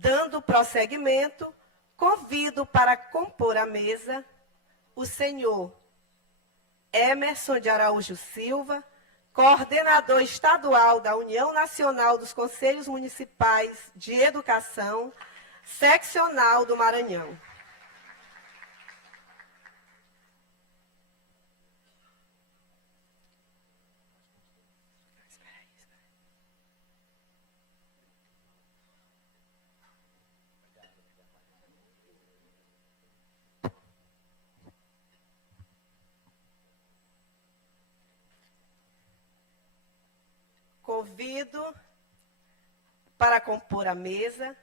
Dando prosseguimento, convido para compor a mesa o senhor Emerson de Araújo Silva, coordenador estadual da União Nacional dos Conselhos Municipais de Educação, seccional do Maranhão. Convido para compor a mesa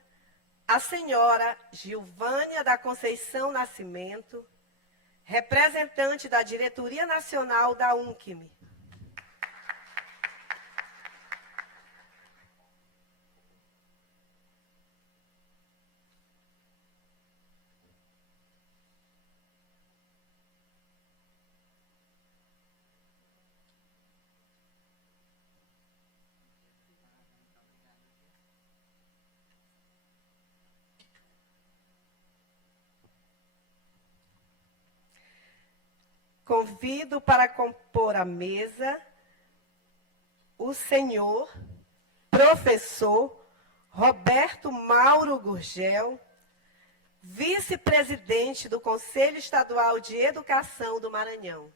a senhora Gilvânia da Conceição Nascimento, representante da Diretoria Nacional da UNCM. Convido para compor a mesa o senhor professor Roberto Mauro Gurgel, vice-presidente do Conselho Estadual de Educação do Maranhão.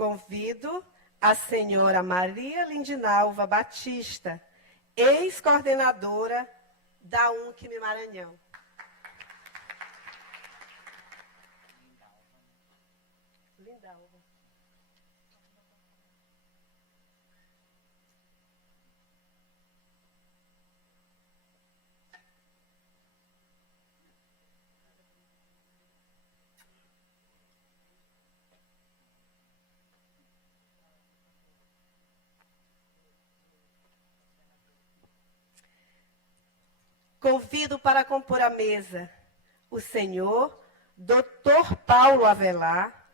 Convido a senhora Maria Lindinalva Batista, ex-coordenadora da UNCM Maranhão. Lindalva. Convido para compor a mesa o senhor Dr. Paulo Avelar,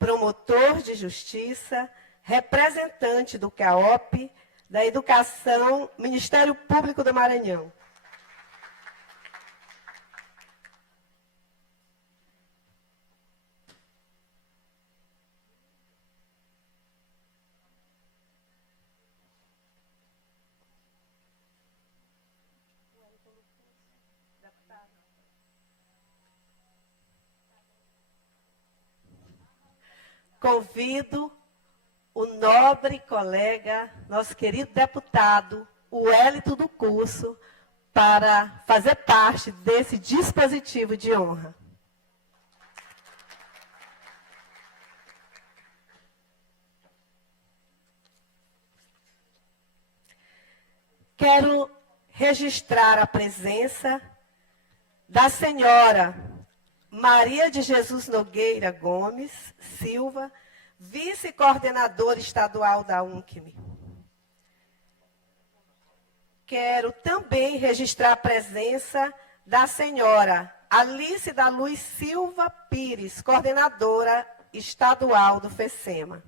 promotor de justiça, representante do CAOP, da Educação, Ministério Público do Maranhão. Convido o nobre colega, nosso querido deputado, o Wellington do Curso, para fazer parte desse dispositivo de honra. Quero registrar a presença da senhora Maria de Jesus Nogueira Gomes Silva, vice-coordenadora estadual da UNCM. Quero também registrar a presença da senhora Alice da Luz Silva Pires, coordenadora estadual do FECEMA.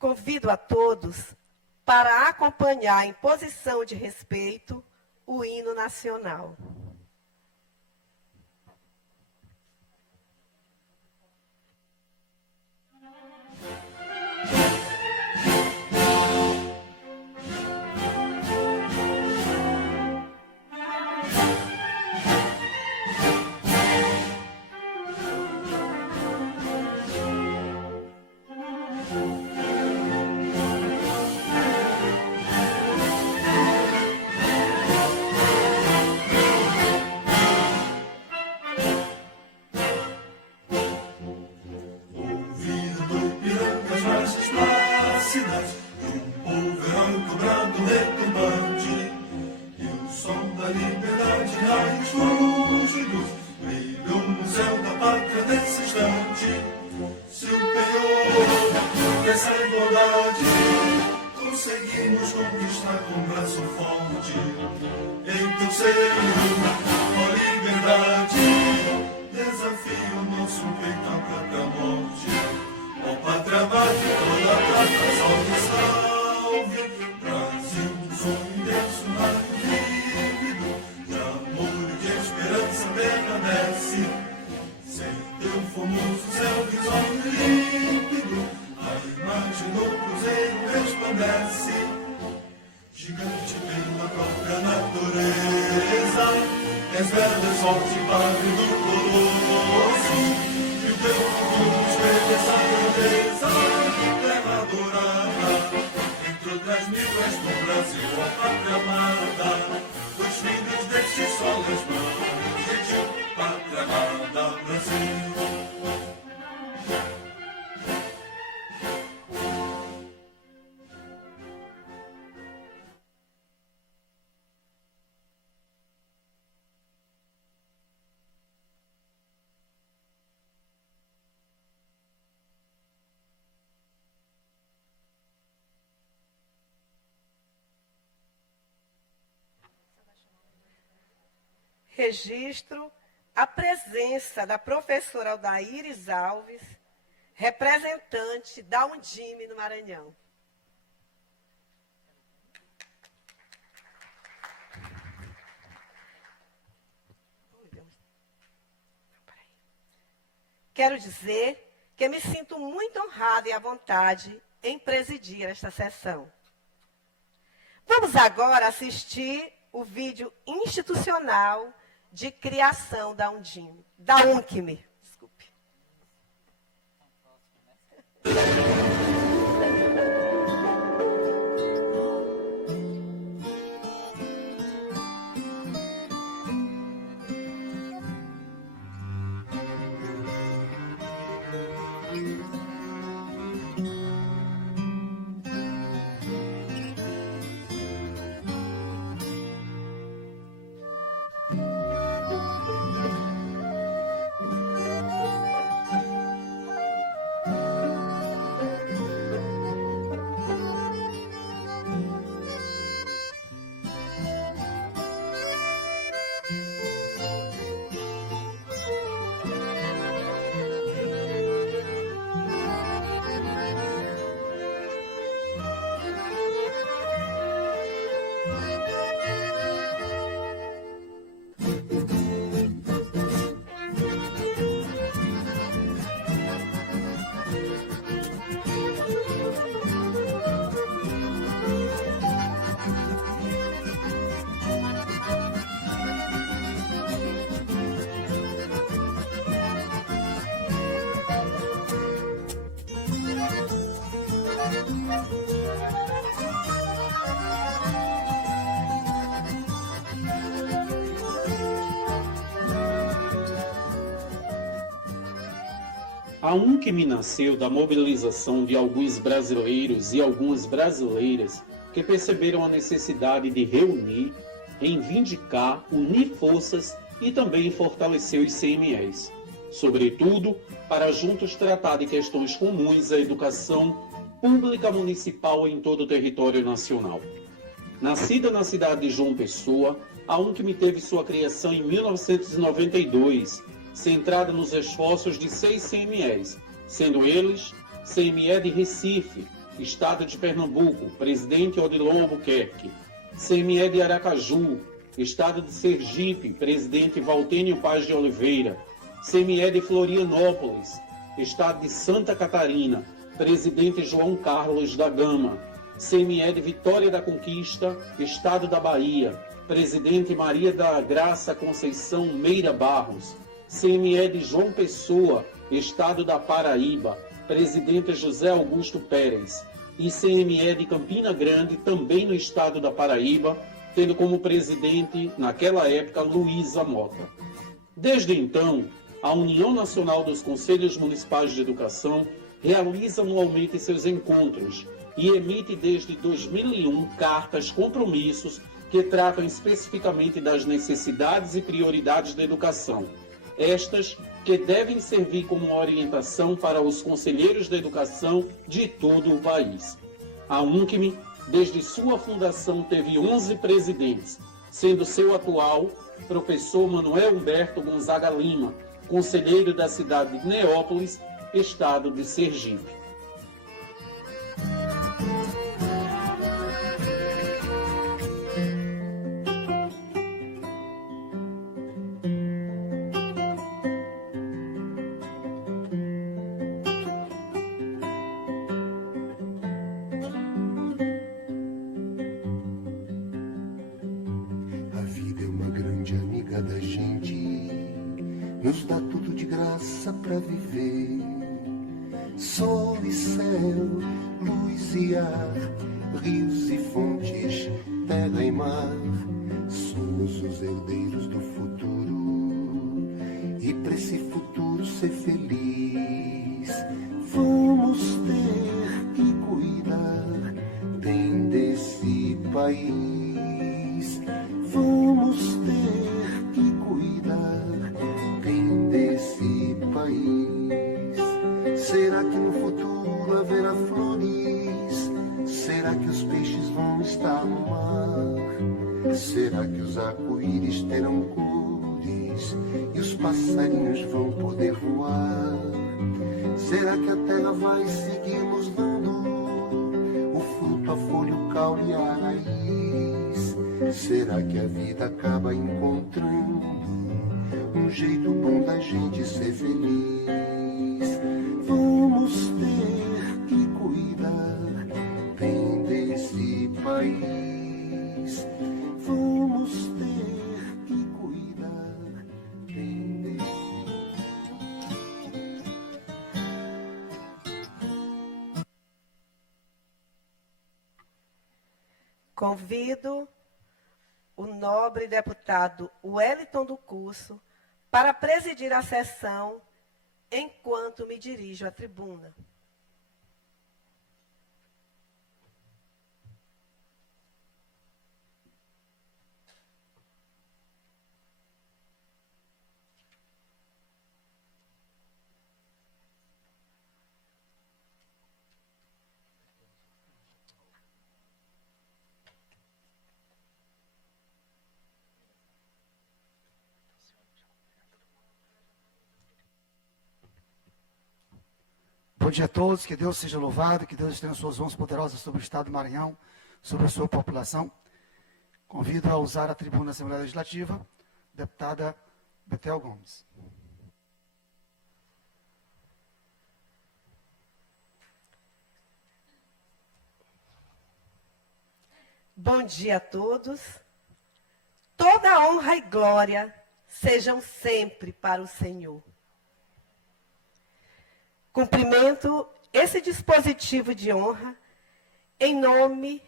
Convido a todos para acompanhar em posição de respeito o hino nacional. liberdade, raios, luz e luz, brilham no céu da pátria nesse instante. Se o penhor dessa igualdade conseguimos conquistar com braço forte, em teu seio, ó liberdade, desafio o nosso peito à própria morte. Ó pátria amada, toda a prata, salve, salve, Brasil, um sonho intenso, raio lívido, de amor e de esperança permanece. Sem teu famoso céu risonho límpido, a imagem do cruzeiro resplandece. Gigante pela própria natureza, és bela sorte, padre do colosso, e o teu futuro espelha essa grandeza, terra adorada, entre outras mil és do Brasil, ó pátria amada, os filhos deste sol, as mãos de ti, pátria amada, Brasil. Registro a presença da professora Aldaíris Alves, representante da Undime no Maranhão. Quero dizer que me sinto muito honrada e à vontade em presidir esta sessão. Vamos agora assistir o vídeo institucional de criação da Undime, da UNCME. Desculpe. A UNCME nasceu da mobilização de alguns brasileiros e algumas brasileiras que perceberam a necessidade de reunir, reivindicar, unir forças e também fortalecer os CMEs, sobretudo para juntos tratar de questões comuns à educação pública municipal em todo o território nacional. Nascida na cidade de João Pessoa, a UNCME teve sua criação em 1992, centrada nos esforços de 6 CMEs, sendo eles CME de Recife, Estado de Pernambuco, Presidente Odilon Albuquerque, CME de Aracaju, Estado de Sergipe, Presidente Valtênio Paz de Oliveira, CME de Florianópolis, Estado de Santa Catarina, Presidente João Carlos da Gama, CME de Vitória da Conquista, Estado da Bahia, Presidente Maria da Graça Conceição Meira Barros, CME de João Pessoa, Estado da Paraíba, Presidente José Augusto Pérez, e CME de Campina Grande, também no Estado da Paraíba, tendo como presidente, naquela época, Luísa Mota. Desde então, a União Nacional dos Conselhos Municipais de Educação realiza anualmente seus encontros e emite desde 2001 cartas compromissos que tratam especificamente das necessidades e prioridades da educação. Estas que devem servir como orientação para os conselheiros da educação de todo o país. A UNCM, desde sua fundação, teve 11 presidentes, sendo seu atual professor Manuel Humberto Gonzaga Lima, conselheiro da cidade de Neópolis, estado de Sergipe. A vida é uma grande amiga da gente, nos dá tudo de graça pra viver. Sol e céu, luz e ar, rios e fontes, terra e mar. Somos os herdeiros do futuro, e pra esse futuro ser feliz, vamos ter que cuidar bem desse país. Vamos ter que cuidar bem desse país. Será que no futuro haverá flores? Será que os peixes vão estar no mar? Será que os arco-íris terão cores e os passarinhos vão poder voar? Será que a terra vai seguir nos dando o fruto, a folha, o caule e a raiz? Será que a vida acaba encontrando um jeito bom da gente ser feliz? Vamos ter que cuidar bem desse país. Vamos ter que cuidar bem desse Convido o nobre deputado Wellington do Curso para presidir a sessão enquanto me dirijo à tribuna. Bom dia a todos, que Deus seja louvado, que Deus tenha suas mãos poderosas sobre o Estado do Maranhão, sobre a sua população. Convido a usar a tribuna da Assembleia Legislativa, deputada Betel Gomes. Bom dia a todos. Toda honra e glória sejam sempre para o Senhor. Cumprimento esse dispositivo de honra em nome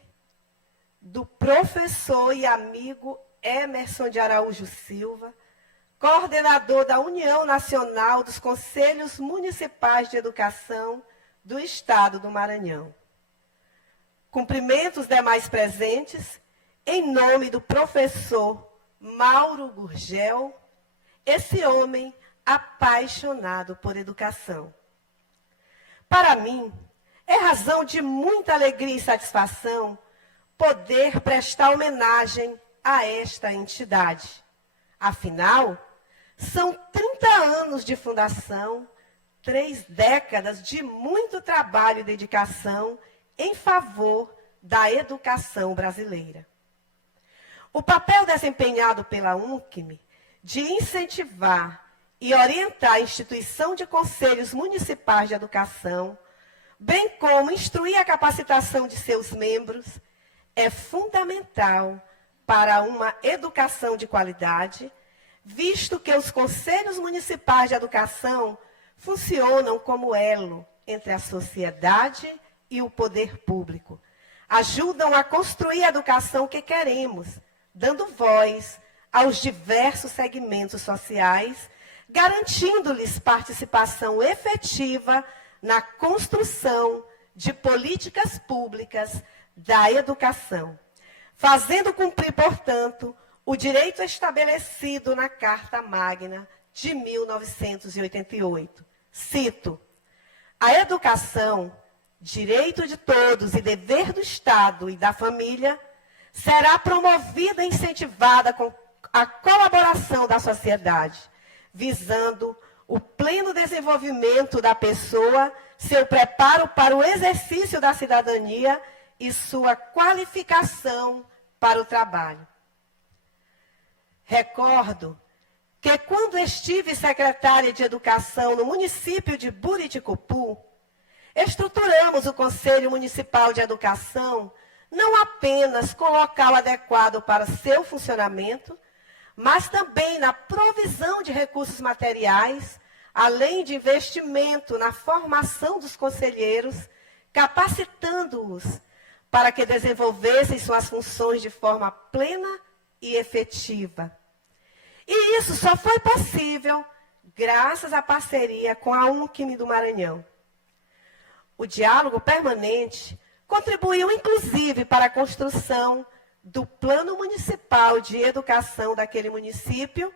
do professor e amigo Emerson de Araújo Silva, coordenador da União Nacional dos Conselhos Municipais de Educação do Estado do Maranhão. Cumprimento os demais presentes em nome do professor Mauro Gurgel, esse homem apaixonado por educação. Para mim, é razão de muita alegria e satisfação poder prestar homenagem a esta entidade. Afinal, são 30 anos de fundação, 3 décadas de muito trabalho e dedicação em favor da educação brasileira. O papel desempenhado pela UNCM de incentivar e orientar a instituição de conselhos municipais de educação, bem como instruir a capacitação de seus membros, é fundamental para uma educação de qualidade, visto que os conselhos municipais de educação funcionam como elo entre a sociedade e o poder público. Ajudam a construir a educação que queremos, dando voz aos diversos segmentos sociais, garantindo-lhes participação efetiva na construção de políticas públicas da educação. fazendo cumprir, portanto, o direito estabelecido na Carta Magna de 1988. Cito: a educação, direito de todos e dever do Estado e da família, será promovida e incentivada com a colaboração da sociedade, visando o pleno desenvolvimento da pessoa, seu preparo para o exercício da cidadania e sua qualificação para o trabalho. Recordo que quando estive secretária de Educação no município de Buriticupu, estruturamos o Conselho Municipal de Educação não apenas com local adequado para seu funcionamento, mas também na provisão de recursos materiais, além de investimento na formação dos conselheiros, capacitando-os para que desenvolvessem suas funções de forma plena e efetiva. E isso só foi possível graças à parceria com a UNCM do Maranhão. O diálogo permanente contribuiu, inclusive, para a construção do Plano Municipal de Educação daquele município,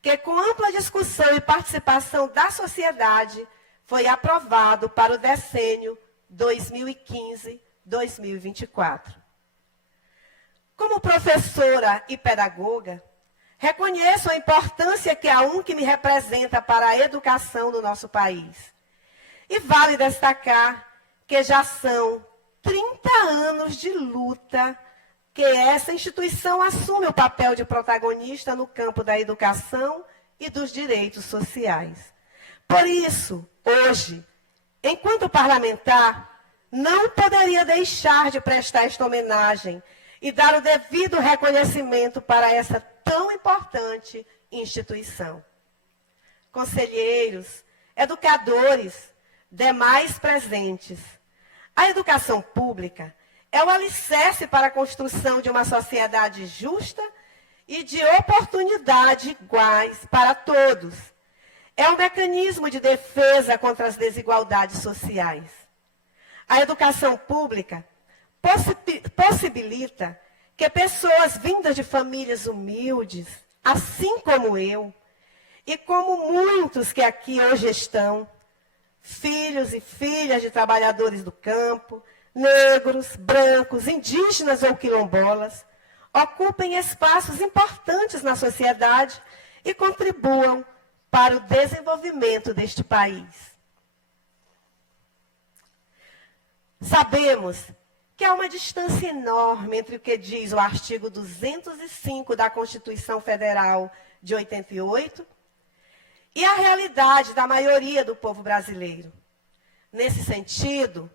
que, com ampla discussão e participação da sociedade, foi aprovado para o decênio 2015-2024. Como professora e pedagoga, reconheço a importância que a UNCM representa para a educação no nosso país. E vale destacar que já são 30 anos de luta que essa instituição assume o papel de protagonista no campo da educação e dos direitos sociais. Por isso, hoje, enquanto parlamentar, não poderia deixar de prestar esta homenagem e dar o devido reconhecimento para essa tão importante instituição. Conselheiros, educadores, demais presentes, a educação pública é o alicerce para a construção de uma sociedade justa e de oportunidades iguais para todos. É um mecanismo de defesa contra as desigualdades sociais. A educação pública possibilita que pessoas vindas de famílias humildes, assim como eu, e como muitos que aqui hoje estão, filhos e filhas de trabalhadores do campo, negros, brancos, indígenas ou quilombolas, ocupem espaços importantes na sociedade e contribuam para o desenvolvimento deste país. Sabemos que há uma distância enorme entre o que diz o artigo 205 da Constituição Federal de 88 e a realidade da maioria do povo brasileiro. Nesse sentido,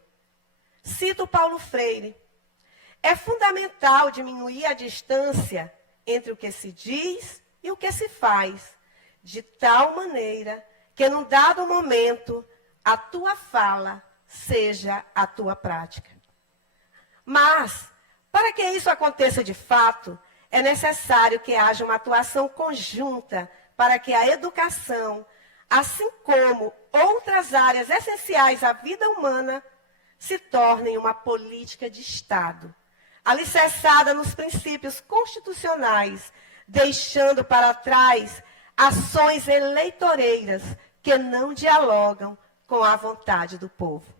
cito Paulo Freire: é fundamental diminuir a distância entre o que se diz e o que se faz, de tal maneira que, num dado momento, a tua fala seja a tua prática. Mas, para que isso aconteça de fato, é necessário que haja uma atuação conjunta para que a educação, assim como outras áreas essenciais à vida humana, se tornem uma política de Estado, alicerçada nos princípios constitucionais, deixando para trás ações eleitoreiras que não dialogam com a vontade do povo.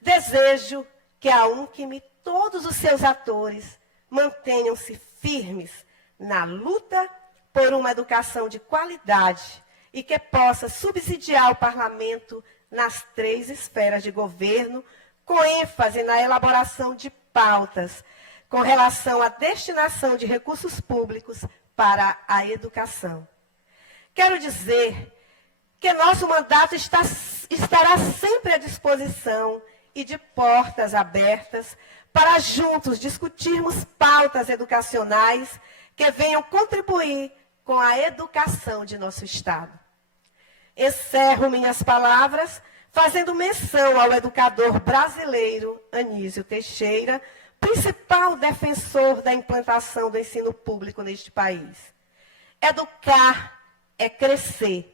Desejo que a UNCM e todos os seus atores mantenham-se firmes na luta por uma educação de qualidade e que possa subsidiar o parlamento nas 3 esferas de governo, com ênfase na elaboração de pautas com relação à destinação de recursos públicos para a educação. Quero dizer que nosso mandato estará sempre à disposição e de portas abertas para juntos discutirmos pautas educacionais que venham contribuir com a educação de nosso Estado. Encerro minhas palavras fazendo menção ao educador brasileiro Anísio Teixeira, principal defensor da implantação do ensino público neste país. Educar é crescer.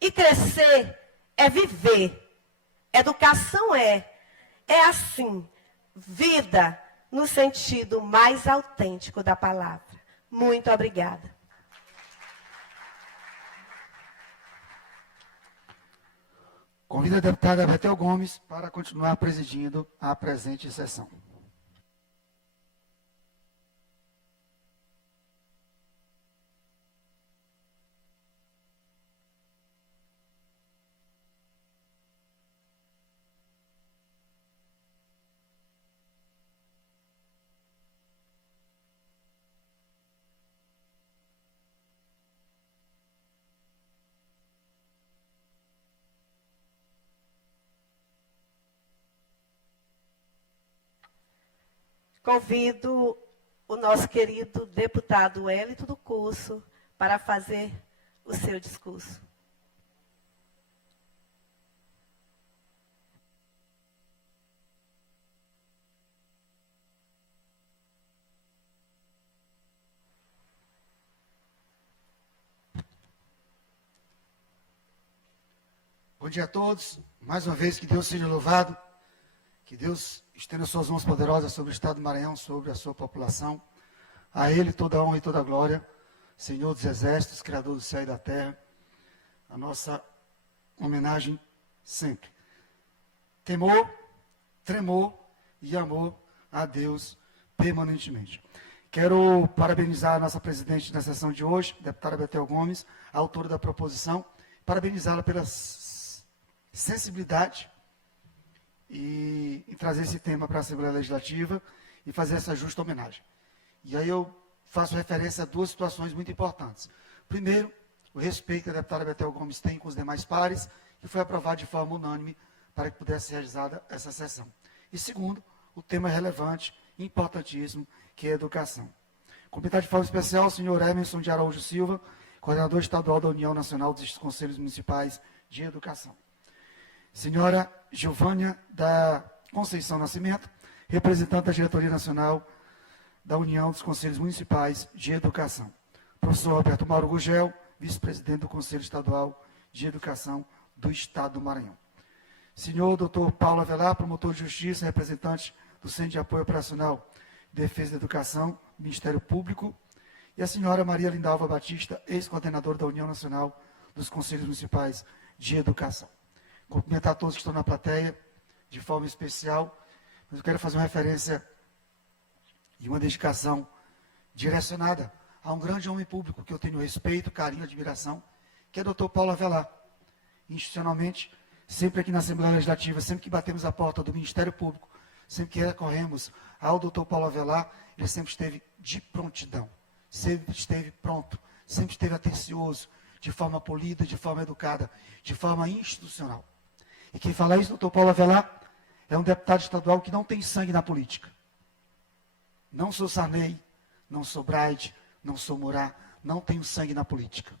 E crescer é viver. Educação é assim, vida no sentido mais autêntico da palavra. Muito obrigada. Convido a deputada Betel Gomes para continuar presidindo a presente sessão. Convido o nosso querido deputado Wellington do Curso para fazer o seu discurso. Bom dia a todos. Mais uma vez, que Deus seja louvado. Que Deus estenda suas mãos poderosas sobre o Estado do Maranhão, sobre a sua população. A Ele toda a honra e toda a glória. Senhor dos Exércitos, Criador do céu e da terra. A nossa homenagem sempre. Temor, tremor e amor a Deus permanentemente. Quero parabenizar a nossa presidente na sessão de hoje, deputada Betel Gomes, a autora da proposição. Parabenizá-la pela sensibilidade em trazer esse tema para a Assembleia Legislativa e fazer essa justa homenagem. E aí eu faço referência a duas situações muito importantes. Primeiro, o respeito que a deputada Betel Gomes tem com os demais pares, que foi aprovado de forma unânime para que pudesse ser realizada essa sessão. E segundo, o tema relevante, importantíssimo, que é a educação. Cumprimentar de forma especial o senhor Emerson de Araújo Silva, coordenador estadual da União Nacional dos Conselhos Municipais de Educação. Senhora Giovânia da Conceição Nascimento, representante da Diretoria Nacional da União dos Conselhos Municipais de Educação. Professor Roberto Mauro Gugel, vice-presidente do Conselho Estadual de Educação do Estado do Maranhão. Senhor Dr. Paulo Avelar, promotor de Justiça, representante do Centro de Apoio Operacional de Defesa da Educação, Ministério Público. E a senhora Maria Lindalva Batista, ex-coordenadora da União Nacional dos Conselhos Municipais de Educação. Cumprimentar todos que estão na plateia, de forma especial, mas eu quero fazer uma referência e uma dedicação direcionada a um grande homem público que eu tenho respeito, carinho e admiração, que é o Dr. Paulo Avelar. Institucionalmente, sempre aqui na Assembleia Legislativa, sempre que batemos a porta do Ministério Público, sempre que recorremos ao Dr. Paulo Avelar, ele sempre esteve de prontidão, sempre esteve pronto, sempre esteve atencioso, de forma polida, de forma educada, de forma institucional. E quem fala isso, doutor Paulo Avelar, é um deputado estadual que não tem sangue na política. Não sou Sarney, não sou Braide, não sou Murat, não tenho sangue na política.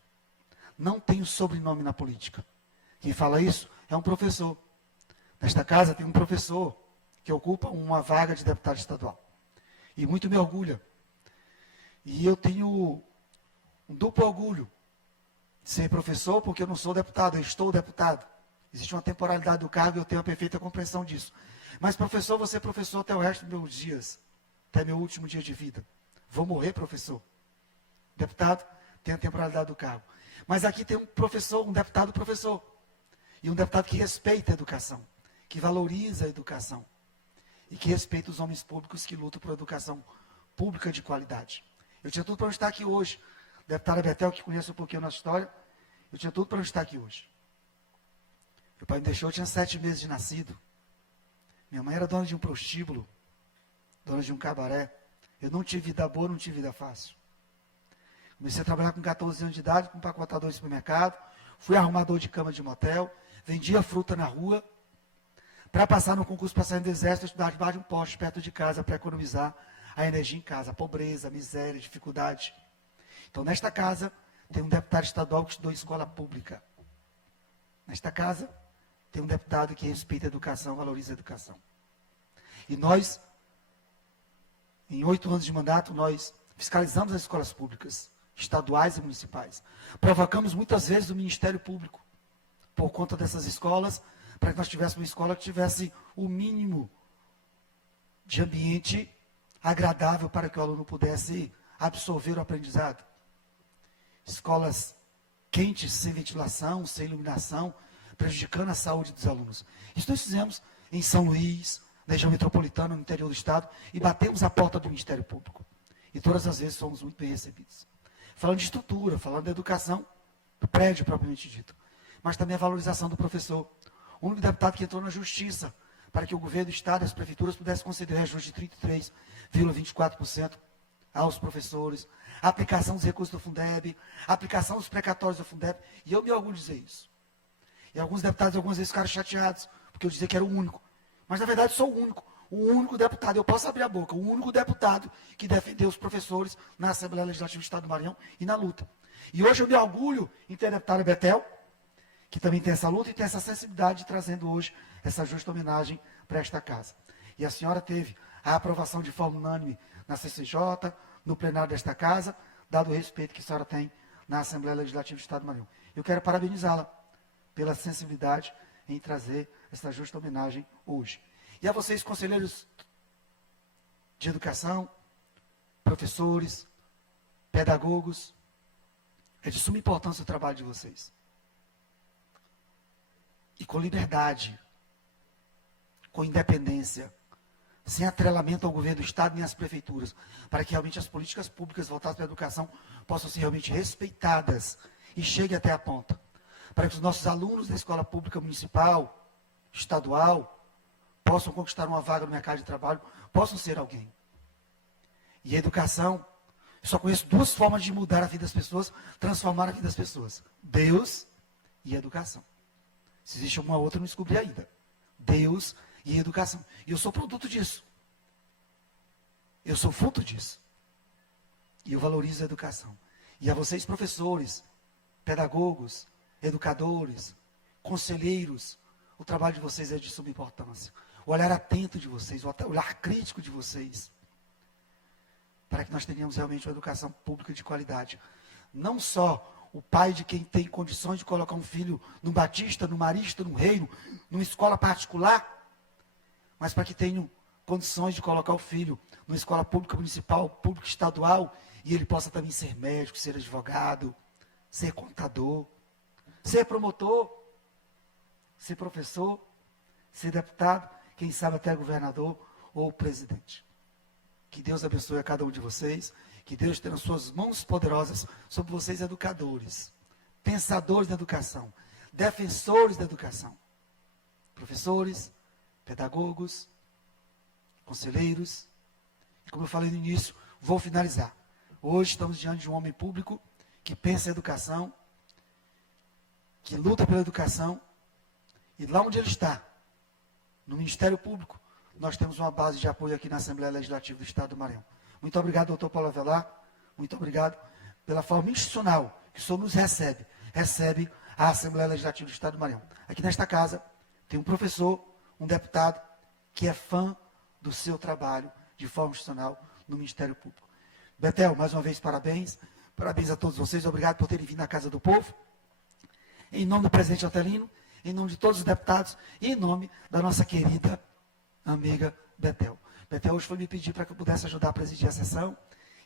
Não tenho sobrenome na política. Quem fala isso é um professor. Nesta casa tem um professor que ocupa uma vaga de deputado estadual. E muito me orgulha. E eu tenho um duplo orgulho de ser professor, porque eu não sou deputado, eu estou deputado. Existe uma temporalidade do cargo e eu tenho a perfeita compreensão disso. Mas, professor, vou ser professor até o resto dos meus dias, até meu último dia de vida. Vou morrer, professor. Deputado tem a temporalidade do cargo. Mas aqui tem um professor, um deputado professor. E um deputado que respeita a educação, que valoriza a educação. E que respeita os homens públicos que lutam por educação pública de qualidade. Eu tinha tudo para estar aqui hoje. Deputada Betel, que conhece um pouquinho a nossa história, eu tinha tudo para estar aqui hoje. Meu pai me deixou, eu tinha 7 meses de nascido. Minha mãe era dona de um prostíbulo, dona de um cabaré. Eu não tive vida boa, não tive vida fácil. Comecei a trabalhar com 14 anos de idade, como empacotador de supermercado, fui arrumador de cama de motel, vendia fruta na rua, para passar no concurso para sair do exército, estudar debaixo de um poste perto de casa, para economizar a energia em casa, a pobreza, a miséria, a dificuldade. Então, nesta casa, tem um deputado estadual que estudou em escola pública. Nesta casa, tem um deputado que respeita a educação, valoriza a educação. E nós, em 8 anos de mandato, nós fiscalizamos as escolas públicas, estaduais e municipais. Provocamos muitas vezes o Ministério Público, por conta dessas escolas, para que nós tivéssemos uma escola que tivesse o mínimo de ambiente agradável para que o aluno pudesse absorver o aprendizado. Escolas quentes, sem ventilação, sem iluminação, prejudicando a saúde dos alunos. Isso nós fizemos em São Luís, na região metropolitana, no interior do estado, e batemos a porta do Ministério Público. E todas as vezes fomos muito bem recebidos. Falando de estrutura, falando da educação, do prédio propriamente dito, mas também a valorização do professor. O único deputado que entrou na justiça para que o governo do estado e as prefeituras pudessem conceder reajuste de 33,24% aos professores, a aplicação dos recursos do Fundeb, a aplicação dos precatórios do Fundeb, e eu me orgulho de dizer isso. E alguns deputados algumas vezes ficaram chateados, porque eu dizia que era o único. Mas, na verdade, sou o único deputado, eu posso abrir a boca, o único deputado que defendeu os professores na Assembleia Legislativa do Estado do Maranhão e na luta. E hoje eu me orgulho em ter a deputada Bethel, que também tem essa luta e tem essa sensibilidade, trazendo hoje essa justa homenagem para esta casa. E a senhora teve a aprovação de forma unânime na CCJ, no plenário desta casa, dado o respeito que a senhora tem na Assembleia Legislativa do Estado do Maranhão. Eu quero parabenizá-la pela sensibilidade em trazer essa justa homenagem hoje. E a vocês, conselheiros de educação, professores, pedagogos, é de suma importância o trabalho de vocês. E com liberdade, com independência, sem atrelamento ao governo do Estado nem às prefeituras, para que realmente as políticas públicas voltadas para a educação possam ser realmente respeitadas e cheguem até a ponta. Para que os nossos alunos da escola pública municipal, estadual, possam conquistar uma vaga no mercado de trabalho, possam ser alguém. E a educação, eu só conheço duas formas de mudar a vida das pessoas, transformar a vida das pessoas: Deus e a educação. Se existe alguma outra, eu não descobri ainda. Deus e a educação. E eu sou produto disso. Eu sou fruto disso. E eu valorizo a educação. E a vocês, professores, pedagogos, educadores, conselheiros, o trabalho de vocês é de suma importância. O olhar atento de vocês, o olhar crítico de vocês, para que nós tenhamos realmente uma educação pública de qualidade. Não só o pai de quem tem condições de colocar um filho no Batista, no Marista, no Reino, numa escola particular, mas para que tenham condições de colocar o filho numa escola pública municipal, pública estadual, e ele possa também ser médico, ser advogado, ser contador, ser promotor, ser professor, ser deputado, quem sabe até governador ou presidente. Que Deus abençoe a cada um de vocês, que Deus tenha suas mãos poderosas sobre vocês, educadores, pensadores da educação, defensores da educação, professores, pedagogos, conselheiros. E como eu falei no início, vou finalizar. Hoje estamos diante de um homem público que pensa em educação, que luta pela educação, e lá onde ele está, no Ministério Público, nós temos uma base de apoio aqui na Assembleia Legislativa do Estado do Maranhão. Muito obrigado, doutor Paulo Avelar, muito obrigado pela forma institucional que o senhor nos recebe a Assembleia Legislativa do Estado do Maranhão. Aqui nesta casa tem um professor, um deputado, que é fã do seu trabalho de forma institucional no Ministério Público. Bethel, mais uma vez, parabéns. Parabéns a todos vocês. Obrigado por terem vindo à Casa do Povo. Em nome do presidente Otelino, em nome de todos os deputados e em nome da nossa querida amiga Bethel. Bethel hoje foi me pedir para que eu pudesse ajudar a presidir a sessão.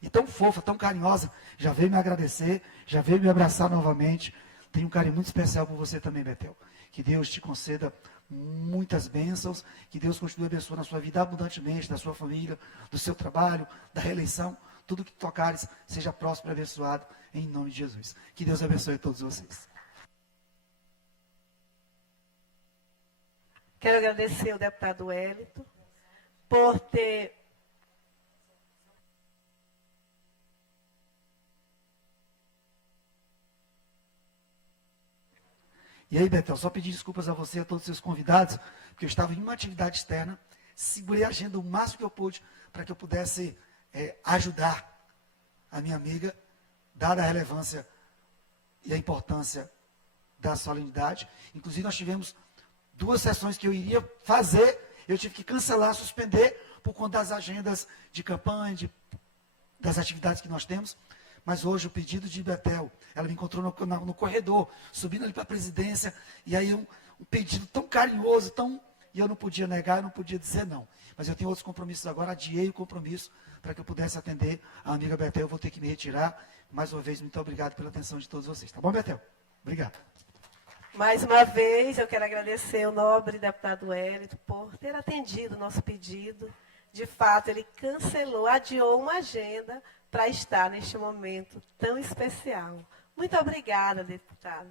E tão fofa, tão carinhosa, já veio me agradecer, já veio me abraçar novamente. Tenho um carinho muito especial por você também, Bethel. Que Deus te conceda muitas bênçãos, que Deus continue abençoando a sua vida abundantemente, da sua família, do seu trabalho, da reeleição, tudo que tocares seja próspero e abençoado, em nome de Jesus. Que Deus abençoe a todos vocês. Quero agradecer ao deputado Wellington por ter E aí, Bethel, só pedir desculpas a você e a todos os seus convidados, porque eu estava em uma atividade externa, segurei a agenda o máximo que eu pude para que eu pudesse ajudar a minha amiga, dada a relevância e a importância da solenidade. Inclusive, nós tivemos 2 sessões que eu iria fazer, eu tive que cancelar, suspender, por conta das agendas de campanha, das atividades que nós temos. Mas hoje o pedido de Bethel, ela me encontrou no corredor, subindo ali para a presidência, e aí um pedido tão carinhoso, e eu não podia negar, eu não podia dizer não. Mas eu tenho outros compromissos agora, adiei o compromisso para que eu pudesse atender a amiga Betel. Eu vou ter que me retirar. Mais uma vez, muito obrigado pela atenção de todos vocês. Tá bom, Betel? Obrigado. Mais uma vez, eu quero agradecer o nobre deputado Wellington por ter atendido o nosso pedido. De fato, ele cancelou, adiou uma agenda para estar neste momento tão especial. Muito obrigada, deputado.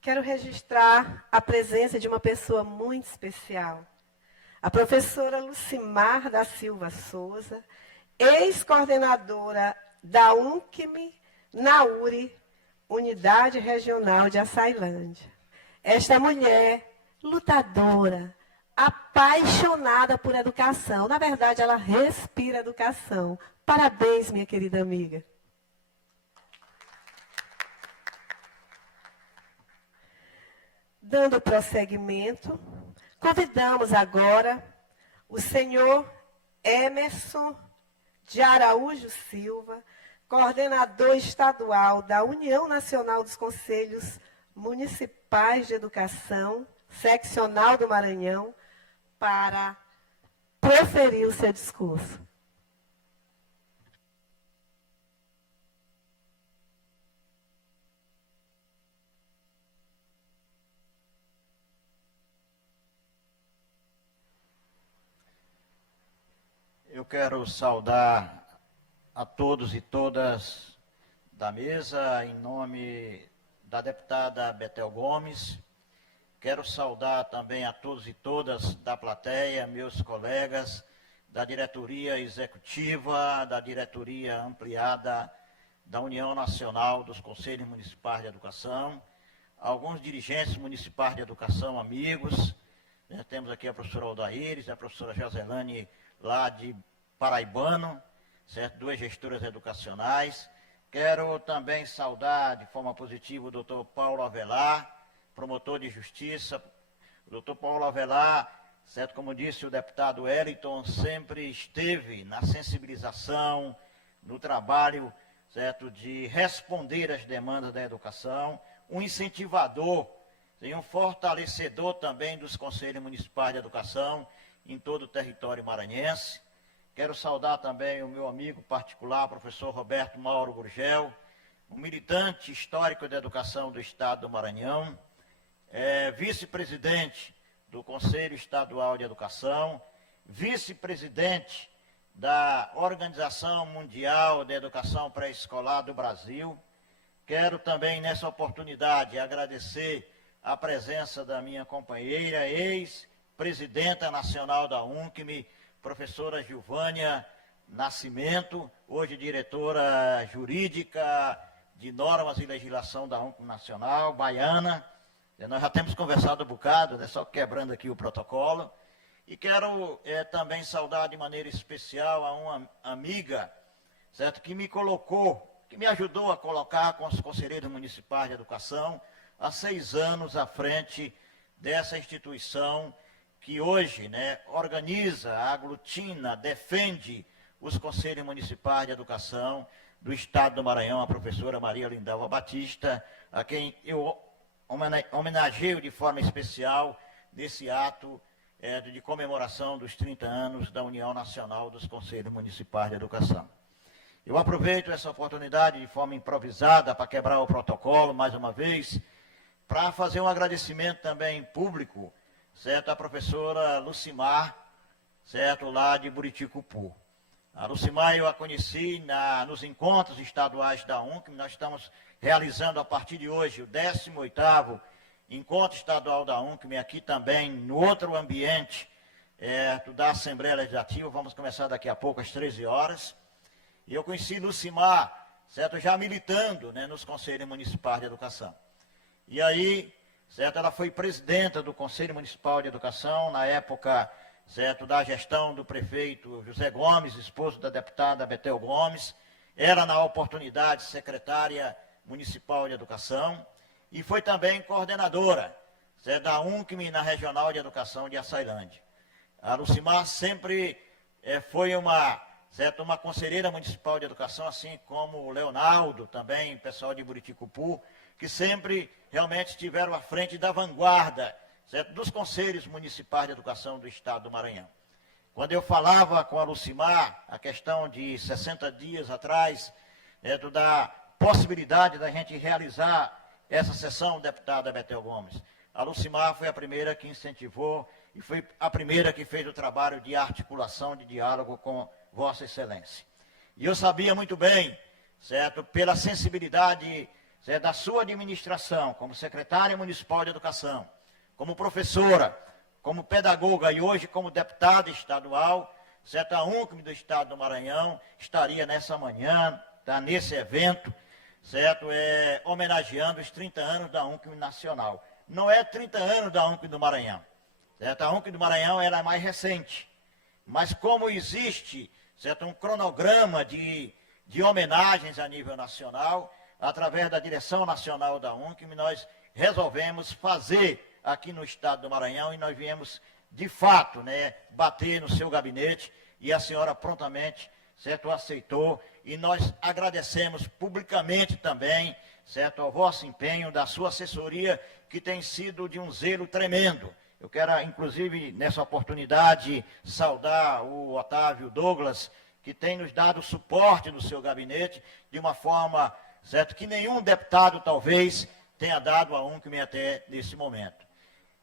Quero registrar a presença de uma pessoa muito especial. A professora Lucimar da Silva Souza, ex-coordenadora da UNCM na URI, Unidade Regional de Açailândia. Esta mulher, lutadora, apaixonada por educação. Na verdade, ela respira educação. Parabéns, minha querida amiga. Dando prosseguimento, convidamos agora o senhor Emerson de Araújo Silva, coordenador estadual da União Nacional dos Conselhos Municipais de Educação, seccional do Maranhão, para proferir o seu discurso. Eu quero saudar a todos e todas da mesa, em nome da deputada Betel Gomes. Quero saudar também a todos e todas da plateia, meus colegas da diretoria executiva, da diretoria ampliada da União Nacional dos Conselhos Municipais de Educação, alguns dirigentes municipais de educação, amigos. Temos aqui a professora Aldaíris, a professora Joselane, lá de Paraibano, certo? Duas gestoras educacionais. Quero também saudar de forma positiva o doutor Paulo Avelar, promotor de justiça. O doutor Paulo Avelar, certo? Como disse o deputado Wellington, sempre esteve na sensibilização, no trabalho, certo? De responder às demandas da educação, um incentivador, um fortalecedor também dos Conselhos Municipais de Educação em todo o território maranhense. Quero saudar também o meu amigo particular, professor Roberto Mauro Gurgel, um militante histórico da educação do Estado do Maranhão, vice-presidente do Conselho Estadual de Educação, vice-presidente da Organização Mundial de Educação Pré-Escolar do Brasil. Quero também, nessa oportunidade, agradecer a presença da minha companheira, ex-presidenta nacional da UNCM, professora Gilvânia Nascimento, hoje diretora jurídica de normas e legislação da UNCM Nacional, baiana. Nós já temos conversado um bocado, só quebrando aqui o protocolo. E quero também saudar de maneira especial a uma amiga, certo, que me colocou, que me ajudou a colocar com os conselheiros municipais de educação há 6 anos à frente dessa instituição que hoje, organiza, aglutina, defende os Conselhos Municipais de Educação do Estado do Maranhão, a professora Maria Lindalva Batista, a quem eu homenageio de forma especial nesse ato de comemoração dos 30 anos da União Nacional dos Conselhos Municipais de Educação. Eu aproveito essa oportunidade de forma improvisada para quebrar o protocolo, mais uma vez, para fazer um agradecimento também público, certo, à professora Lucimar, certo, lá de Buriticupu. A Lucimar eu a conheci nos encontros estaduais da UNCM. Nós estamos realizando a partir de hoje o 18º Encontro Estadual da UNCM, aqui também no outro ambiente da Assembleia Legislativa. Vamos começar daqui a pouco às 13 horas. E eu conheci Lucimar, certo, já militando nos Conselhos Municipais de Educação. E aí, certo, ela foi presidenta do Conselho Municipal de Educação, na época, certo, da gestão do prefeito José Gomes, esposo da deputada Betel Gomes. Era, na oportunidade, secretária municipal de educação e foi também coordenadora, certo, da UNCM na Regional de Educação de Açailândia. A Lucimar sempre foi uma conselheira municipal de educação, assim como o Leonardo, também, pessoal de Buriticupu, que sempre realmente estiveram à frente da vanguarda, certo, dos conselhos municipais de educação do estado do Maranhão. Quando eu falava com a Lucimar, a questão de 60 dias atrás, da possibilidade da gente realizar essa sessão, deputada Betel Gomes, a Lucimar foi a primeira que incentivou e foi a primeira que fez o trabalho de articulação, de diálogo com Vossa Excelência. E eu sabia muito bem, certo, pela sensibilidade, certo, da sua administração, como secretária municipal de educação, como professora, como pedagoga e hoje como deputada estadual, certo, a UNCM do estado do Maranhão estaria nessa manhã, tá, nesse evento, certo, homenageando os 30 anos da UNCM nacional. Não é 30 anos da UNCM do Maranhão, certo? A UNCM do Maranhão ela é mais recente, mas como existe, certo, um cronograma de homenagens a nível nacional, através da direção nacional da UNCM, nós resolvemos fazer aqui no estado do Maranhão e nós viemos, de fato, né, bater no seu gabinete e a senhora prontamente, certo, aceitou e nós agradecemos publicamente também, certo, ao vosso empenho, da sua assessoria, que tem sido de um zelo tremendo. Eu quero, inclusive, nessa oportunidade, saudar o Otávio Douglas, que tem nos dado suporte no seu gabinete, de uma forma, certo, que nenhum deputado, talvez, tenha dado a UNCM até nesse momento.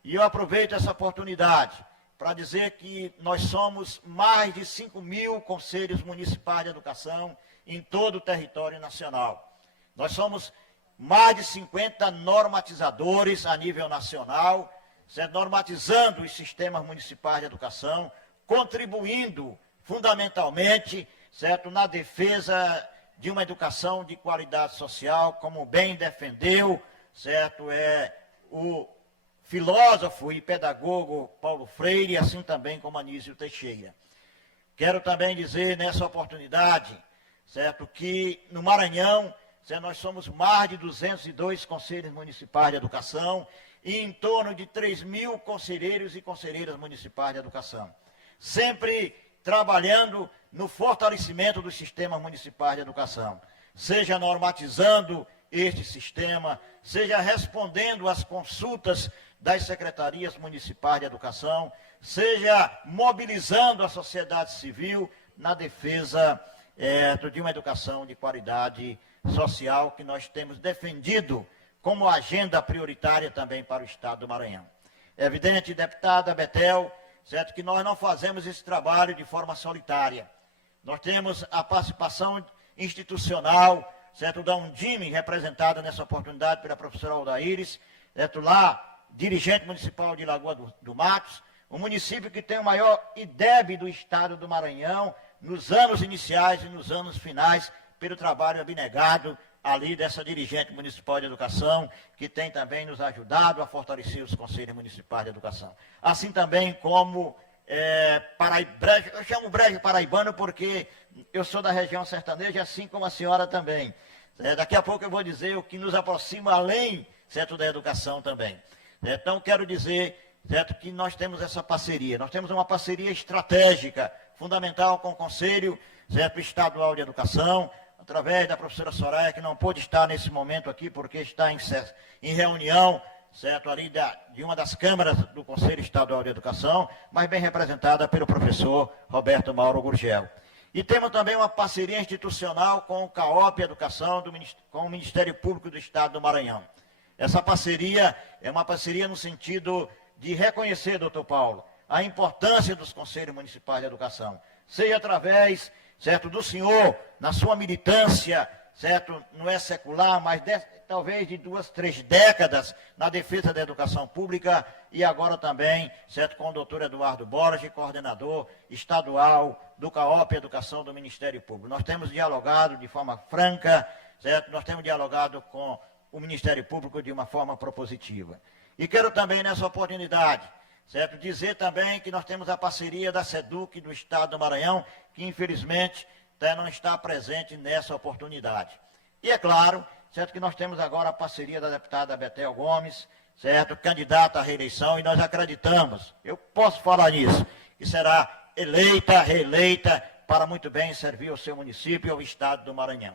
E eu aproveito essa oportunidade para dizer que nós somos mais de 5.000 conselhos municipais de educação em todo o território nacional. Nós somos mais de 50 normatizadores a nível nacional, normatizando os sistemas municipais de educação, contribuindo fundamentalmente, certo, na defesa de uma educação de qualidade social, como bem defendeu, certo, o filósofo e pedagogo Paulo Freire, assim também como Anísio Teixeira. Quero também dizer nessa oportunidade, certo, que no Maranhão, certo, nós somos mais de 202 conselhos municipais de educação e em torno de 3.000 conselheiros e conselheiras municipais de educação. Sempre trabalhando no fortalecimento dos sistemas municipais de educação, seja normatizando este sistema, seja respondendo às consultas das secretarias municipais de educação, seja mobilizando a sociedade civil na defesa de uma educação de qualidade social que nós temos defendido como agenda prioritária também para o estado do Maranhão. É evidente, deputada Betel, certo, que nós não fazemos esse trabalho de forma solitária. Nós temos a participação institucional, certo, da Undime, representada nessa oportunidade pela professora Aldaíris, certo, lá, dirigente municipal de Lagoa do Matos, o município que tem o maior IDEB do estado do Maranhão, nos anos iniciais e nos anos finais, pelo trabalho abnegado ali dessa dirigente municipal de educação, que tem também nos ajudado a fortalecer os conselhos municipais de educação. Assim também como eu chamo Brejo Paraibano porque eu sou da região sertaneja, assim como a senhora também. Daqui a pouco eu vou dizer o que nos aproxima além, certo, da educação também. Então, quero dizer, certo, que nós temos essa parceria. Nós temos uma parceria estratégica, fundamental com o Conselho, certo, Estadual de Educação, através da professora Soraya, que não pôde estar nesse momento aqui, porque está em reunião, certo, ali de uma das câmaras do Conselho Estadual de Educação, mas bem representada pelo professor Roberto Mauro Gurgel. E temos também uma parceria institucional com o CAOP Educação, com o Ministério Público do Estado do Maranhão. Essa parceria é uma parceria no sentido de reconhecer, doutor Paulo, a importância dos conselhos municipais de educação, seja através, certo, do senhor, na sua militância, certo, não é secular, mas talvez de 2, 3 décadas na defesa da educação pública e agora também, certo, com o doutor Eduardo Borges, coordenador estadual do CAOP Educação do Ministério Público. Nós temos dialogado de forma franca, certo, nós temos dialogado com o Ministério Público de uma forma propositiva. E quero também, nessa oportunidade, certo, dizer também que nós temos a parceria da SEDUC do Estado do Maranhão, que infelizmente não está presente nessa oportunidade. E é claro, certo, que nós temos agora a parceria da deputada Betel Gomes, certo, candidata à reeleição, e nós acreditamos, eu posso falar nisso, e será eleita, reeleita, para muito bem servir ao seu município e ao estado do Maranhão.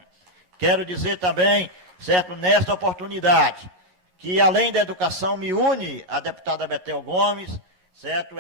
Quero dizer também, certo, nesta oportunidade, que além da educação me une a deputada Bethel Gomes, certo,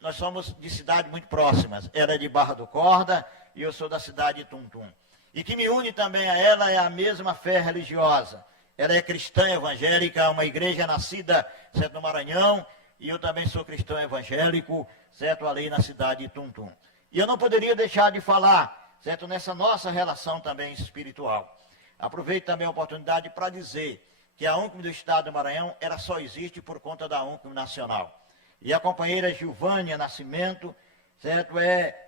nós somos de cidades muito próximas. Ela é de Barra do Corda e eu sou da cidade de Tuntum. E que me une também a ela é a mesma fé religiosa. Ela é cristã evangélica, uma igreja nascida, certo, no Maranhão, e eu também sou cristão evangélico, certo, ali na cidade de Tuntum. E eu não poderia deixar de falar, certo, nessa nossa relação também espiritual. Aproveito também a oportunidade para dizer que a UNCM do Estado do Maranhão, ela só existe por conta da UNCM Nacional. E a companheira Gilvânia Nascimento, certo,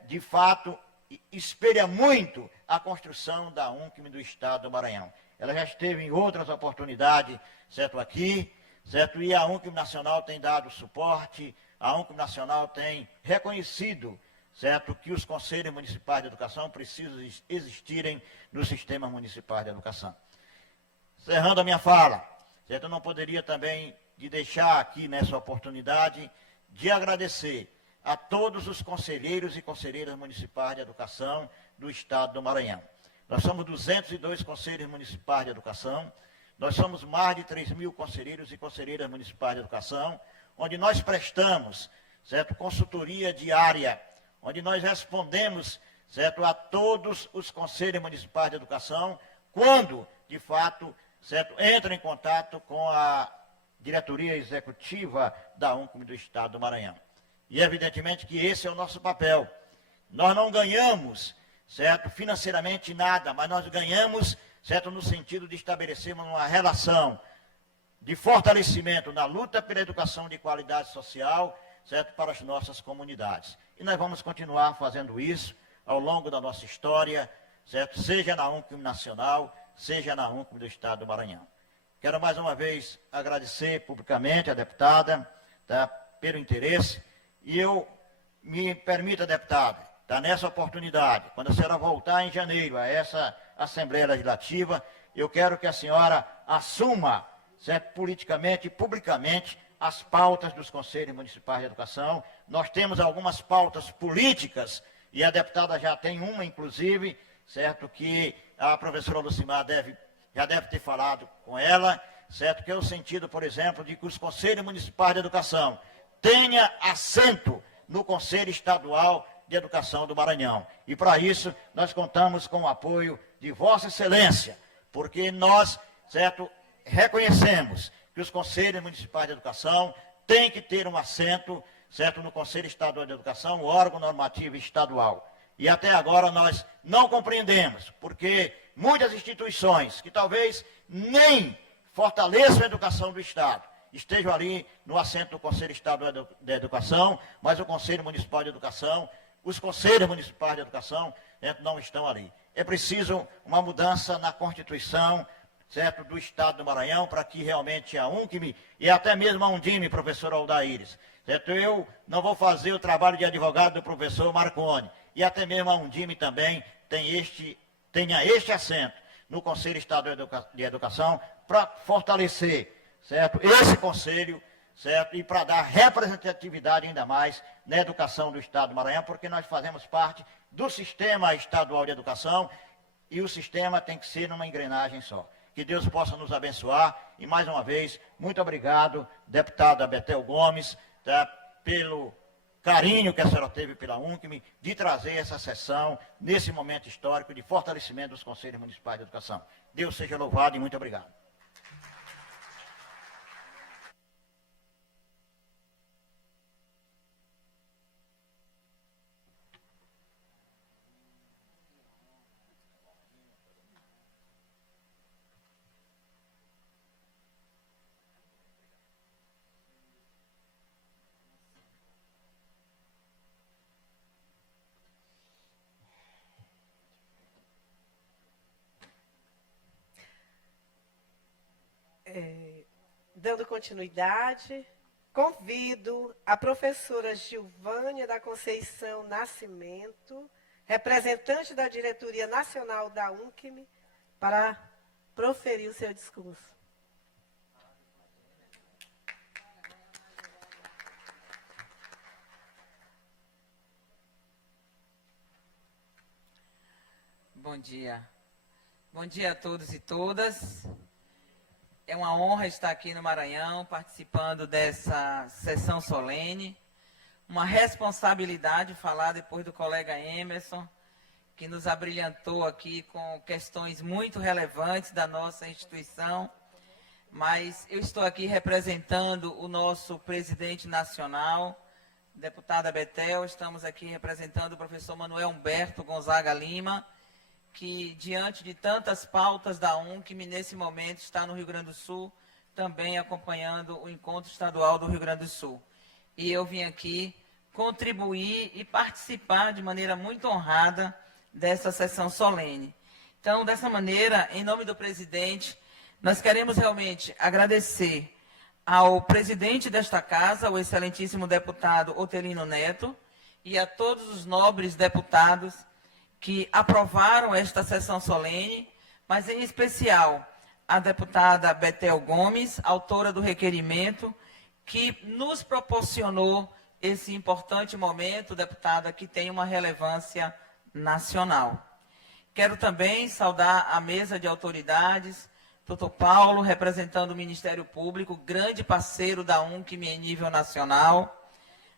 de fato, espelha muito a construção da UNCM do Estado do Maranhão. Ela já esteve em outras oportunidades, certo, aqui, certo, e a UNCM Nacional tem dado suporte, a UNCM Nacional tem reconhecido, certo, que os conselhos municipais de educação precisam existirem no sistema municipal de educação. Encerrando a minha fala, certo, eu não poderia também de deixar aqui nessa oportunidade de agradecer a todos os conselheiros e conselheiras municipais de educação do Estado do Maranhão. Nós somos 202 conselheiros municipais de educação, nós somos mais de 3.000 conselheiros e conselheiras municipais de educação, onde nós prestamos, certo, consultoria diária, onde nós respondemos, certo, a todos os conselhos municipais de educação, quando, de fato, certo, entram em contato com a diretoria executiva da UNCM do Estado do Maranhão. E evidentemente que esse é o nosso papel. Nós não ganhamos, certo, financeiramente nada, mas nós ganhamos, certo, no sentido de estabelecermos uma relação de fortalecimento na luta pela educação de qualidade social, certo, para as nossas comunidades. E nós vamos continuar fazendo isso ao longo da nossa história, certo, seja na UNCM Nacional, seja na UNCM do Estado do Maranhão. Quero mais uma vez agradecer publicamente a deputada, tá, pelo interesse, e eu me permita, deputada, tá, nessa oportunidade, quando a senhora voltar em janeiro a essa Assembleia Legislativa, eu quero que a senhora assuma, certo, politicamente e publicamente as pautas dos Conselhos Municipais de Educação. Nós temos algumas pautas políticas, e a deputada já tem uma, inclusive, certo, que a professora Lucimar já deve ter falado com ela, certo, que é o sentido, por exemplo, de que os Conselhos Municipais de Educação tenham assento no Conselho Estadual de Educação do Maranhão. E para isso, nós contamos com o apoio de Vossa Excelência, porque nós, certo, reconhecemos que os Conselhos Municipais de Educação têm que ter um assento, certo, no Conselho Estadual de Educação, o órgão normativo estadual. E até agora nós não compreendemos, porque muitas instituições que talvez nem fortaleçam a educação do Estado estejam ali no assento do Conselho Estadual de Educação, mas o Conselho Municipal de Educação, os Conselhos Municipais de Educação, certo, não estão ali. É preciso uma mudança na Constituição, certo, do Estado do Maranhão, para que realmente a UNCM e até mesmo a Undime, professor Aldaíris, certo, eu não vou fazer o trabalho de advogado do professor Marconi, e até mesmo a Undime também tenha este assento no Conselho Estadual de Educação para fortalecer, certo, esse conselho, certo, e para dar representatividade ainda mais na educação do Estado do Maranhão, porque nós fazemos parte do sistema estadual de educação e o sistema tem que ser numa engrenagem só. Que Deus possa nos abençoar e, mais uma vez, muito obrigado, deputada Bethel Gomes, tá, pelo carinho que a senhora teve pela UNCM de trazer essa sessão nesse momento histórico de fortalecimento dos Conselhos Municipais de Educação. Deus seja louvado e muito obrigado. Dando continuidade, convido a professora Gilvânia da Conceição Nascimento, representante da Diretoria Nacional da UNCM, para proferir o seu discurso. Bom dia. Bom dia a todos e todas. É uma honra estar aqui no Maranhão, participando dessa sessão solene. Uma responsabilidade falar depois do colega Emerson, que nos abrilhantou aqui com questões muito relevantes da nossa instituição. Mas eu estou aqui representando o nosso presidente nacional, deputada Betel, estamos aqui representando o professor Manuel Humberto Gonzaga Lima, que, diante de tantas pautas da UNCM, nesse momento está no Rio Grande do Sul, também acompanhando o Encontro Estadual do Rio Grande do Sul. E eu vim aqui contribuir e participar de maneira muito honrada dessa sessão solene. Então, dessa maneira, em nome do presidente, nós queremos realmente agradecer ao presidente desta casa, o excelentíssimo deputado Otelino Neto, e a todos os nobres deputados que aprovaram esta sessão solene, mas em especial a deputada Betel Gomes, autora do requerimento, que nos proporcionou esse importante momento, deputada, que tem uma relevância nacional. Quero também saudar a mesa de autoridades, doutor Paulo, representando o Ministério Público, grande parceiro da UNCM em nível nacional,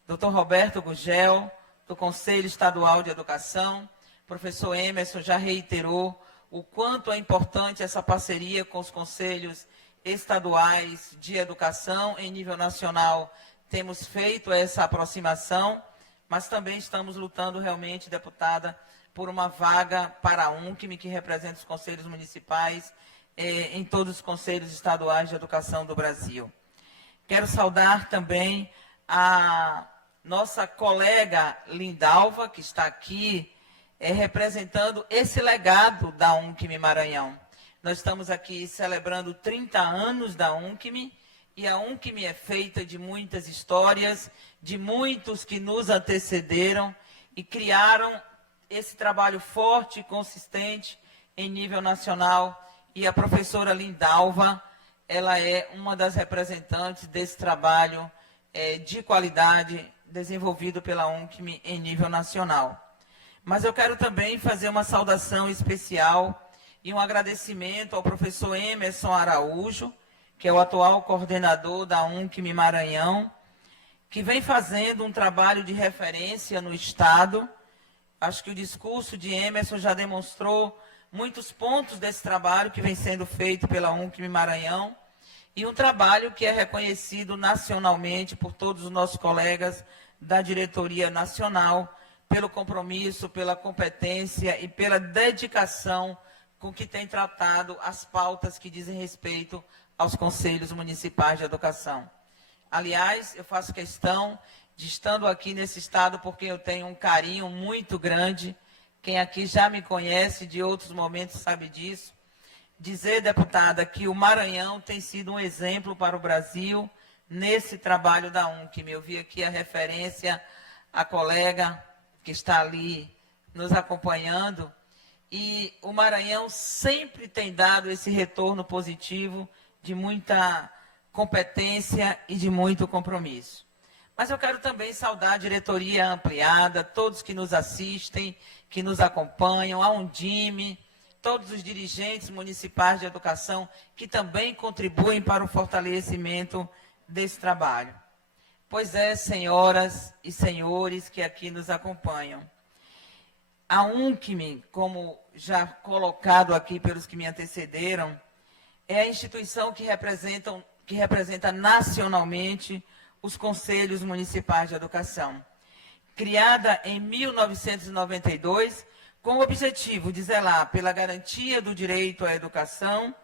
doutor Roberto Gugel, do Conselho Estadual de Educação, professor Emerson já reiterou o quanto é importante essa parceria com os conselhos estaduais de educação. Em nível nacional, temos feito essa aproximação, mas também estamos lutando realmente, deputada, por uma vaga para a UNCM, que representa os conselhos municipais em todos os conselhos estaduais de educação do Brasil. Quero saudar também a nossa colega Lindalva, que está aqui representando esse legado da UNCM Maranhão. Nós estamos aqui celebrando 30 anos da UNCM, e a UNCM é feita de muitas histórias, de muitos que nos antecederam e criaram esse trabalho forte e consistente em nível nacional. E a professora Lindalva, ela é uma das representantes desse trabalho de qualidade desenvolvido pela UNCM em nível nacional. Mas eu quero também fazer uma saudação especial e um agradecimento ao professor Emerson Araújo, que é o atual coordenador da UNCM Maranhão, que vem fazendo um trabalho de referência no Estado. Acho que o discurso de Emerson já demonstrou muitos pontos desse trabalho que vem sendo feito pela UNCM Maranhão, e um trabalho que é reconhecido nacionalmente por todos os nossos colegas da diretoria nacional, pelo compromisso, pela competência e pela dedicação com que tem tratado as pautas que dizem respeito aos conselhos municipais de educação. Aliás, eu faço questão de, estando aqui nesse estado, porque eu tenho um carinho muito grande, quem aqui já me conhece de outros momentos sabe disso, dizer, deputada, que o Maranhão tem sido um exemplo para o Brasil nesse trabalho da UNCM. Eu vi aqui a referência à colega que está ali nos acompanhando, e o Maranhão sempre tem dado esse retorno positivo de muita competência e de muito compromisso. Mas eu quero também saudar a diretoria ampliada, todos que nos assistem, que nos acompanham, a Undime, todos os dirigentes municipais de educação que também contribuem para o fortalecimento desse trabalho. Pois é, senhoras e senhores que aqui nos acompanham, a UNCM, como já colocado aqui pelos que me antecederam, é a instituição que representa nacionalmente os Conselhos Municipais de Educação. Criada em 1992, com o objetivo de zelar pela garantia do direito à educação,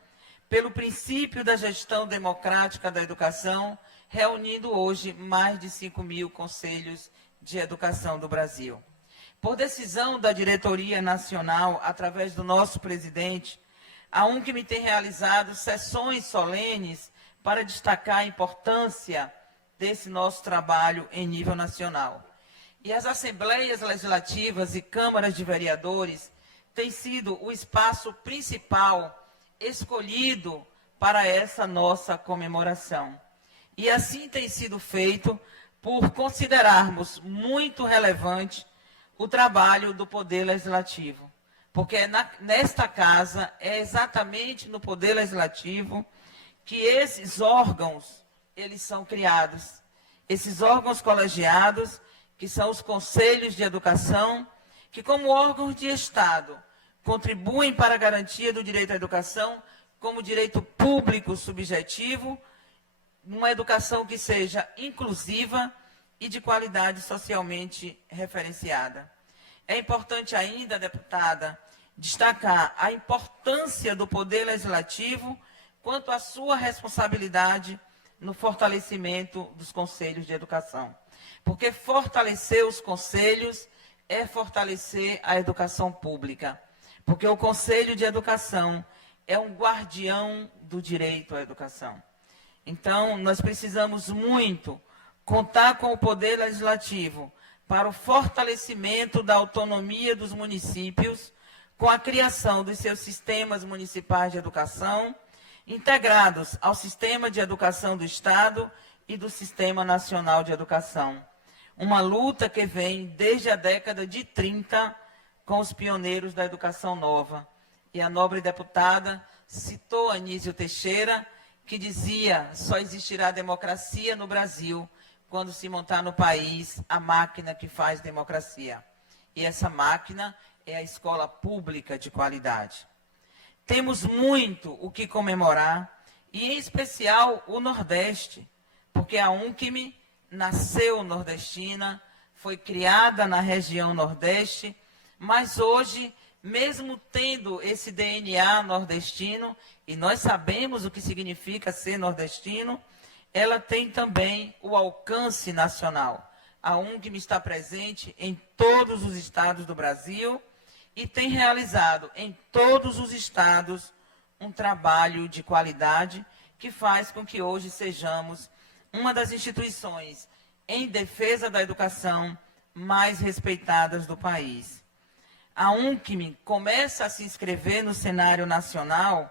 pelo princípio da gestão democrática da educação, reunindo hoje mais de 5.000 conselhos de educação do Brasil. Por decisão da diretoria nacional, através do nosso presidente, a UNCM tem realizado sessões solenes para destacar a importância desse nosso trabalho em nível nacional. E as assembleias legislativas e câmaras de vereadores têm sido o espaço principal escolhido para essa nossa comemoração. E assim tem sido feito por considerarmos muito relevante o trabalho do Poder Legislativo. porque nesta casa, é exatamente no Poder Legislativo que esses órgãos, eles são criados. Esses órgãos colegiados, que são os conselhos de educação, que como órgãos de Estado, contribuem para a garantia do direito à educação como direito público subjetivo, uma educação que seja inclusiva e de qualidade socialmente referenciada. É importante ainda, deputada, destacar a importância do Poder Legislativo quanto à sua responsabilidade no fortalecimento dos conselhos de educação. Porque fortalecer os conselhos é fortalecer a educação pública. Porque o Conselho de Educação é um guardião do direito à educação. Então, nós precisamos muito contar com o Poder Legislativo para o fortalecimento da autonomia dos municípios, com a criação dos seus sistemas municipais de educação, integrados ao Sistema de Educação do Estado e do Sistema Nacional de Educação. Uma luta que vem desde a década de 30 com os pioneiros da educação nova. E a nobre deputada citou Anísio Teixeira, que dizia: só existirá democracia no Brasil quando se montar no país a máquina que faz democracia. E essa máquina é a escola pública de qualidade. Temos muito o que comemorar, e em especial o Nordeste, porque a UNCM nasceu nordestina, foi criada na região Nordeste, mas hoje, mesmo tendo esse DNA nordestino, e nós sabemos o que significa ser nordestino, ela tem também o alcance nacional. A UNCM está presente em todos os estados do Brasil e tem realizado em todos os estados um trabalho de qualidade que faz com que hoje sejamos uma das instituições em defesa da educação mais respeitadas do país. A UNCM começa a se inscrever no cenário nacional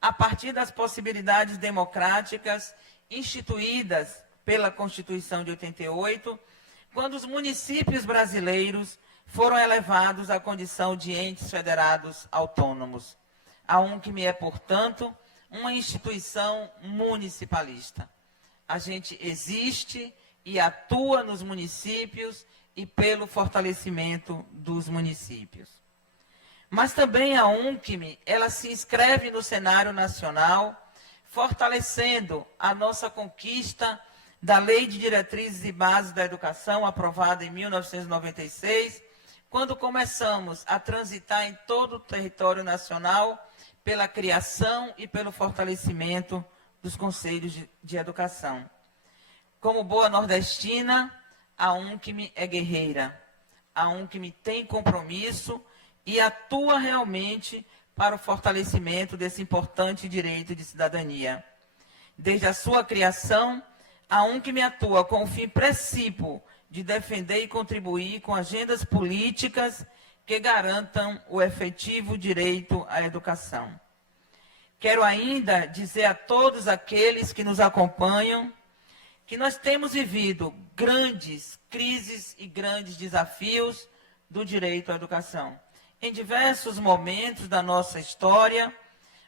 a partir das possibilidades democráticas instituídas pela Constituição de 88, quando os municípios brasileiros foram elevados à condição de entes federados autônomos. A UNCM é, portanto, uma instituição municipalista. A gente existe e atua nos municípios e pelo fortalecimento dos municípios. Mas também a UNCM, ela se inscreve no cenário nacional, fortalecendo a nossa conquista da Lei de Diretrizes e Bases da Educação, aprovada em 1996, quando começamos a transitar em todo o território nacional pela criação e pelo fortalecimento dos conselhos de educação. Como boa nordestina, a UNCM é guerreira. A UNCM tem compromisso e atua realmente para o fortalecimento desse importante direito de cidadania. Desde a sua criação, a UNCM atua com o fim precípuo de defender e contribuir com agendas políticas que garantam o efetivo direito à educação. Quero ainda dizer a todos aqueles que nos acompanham que nós temos vivido grandes crises e grandes desafios do direito à educação. Em diversos momentos da nossa história,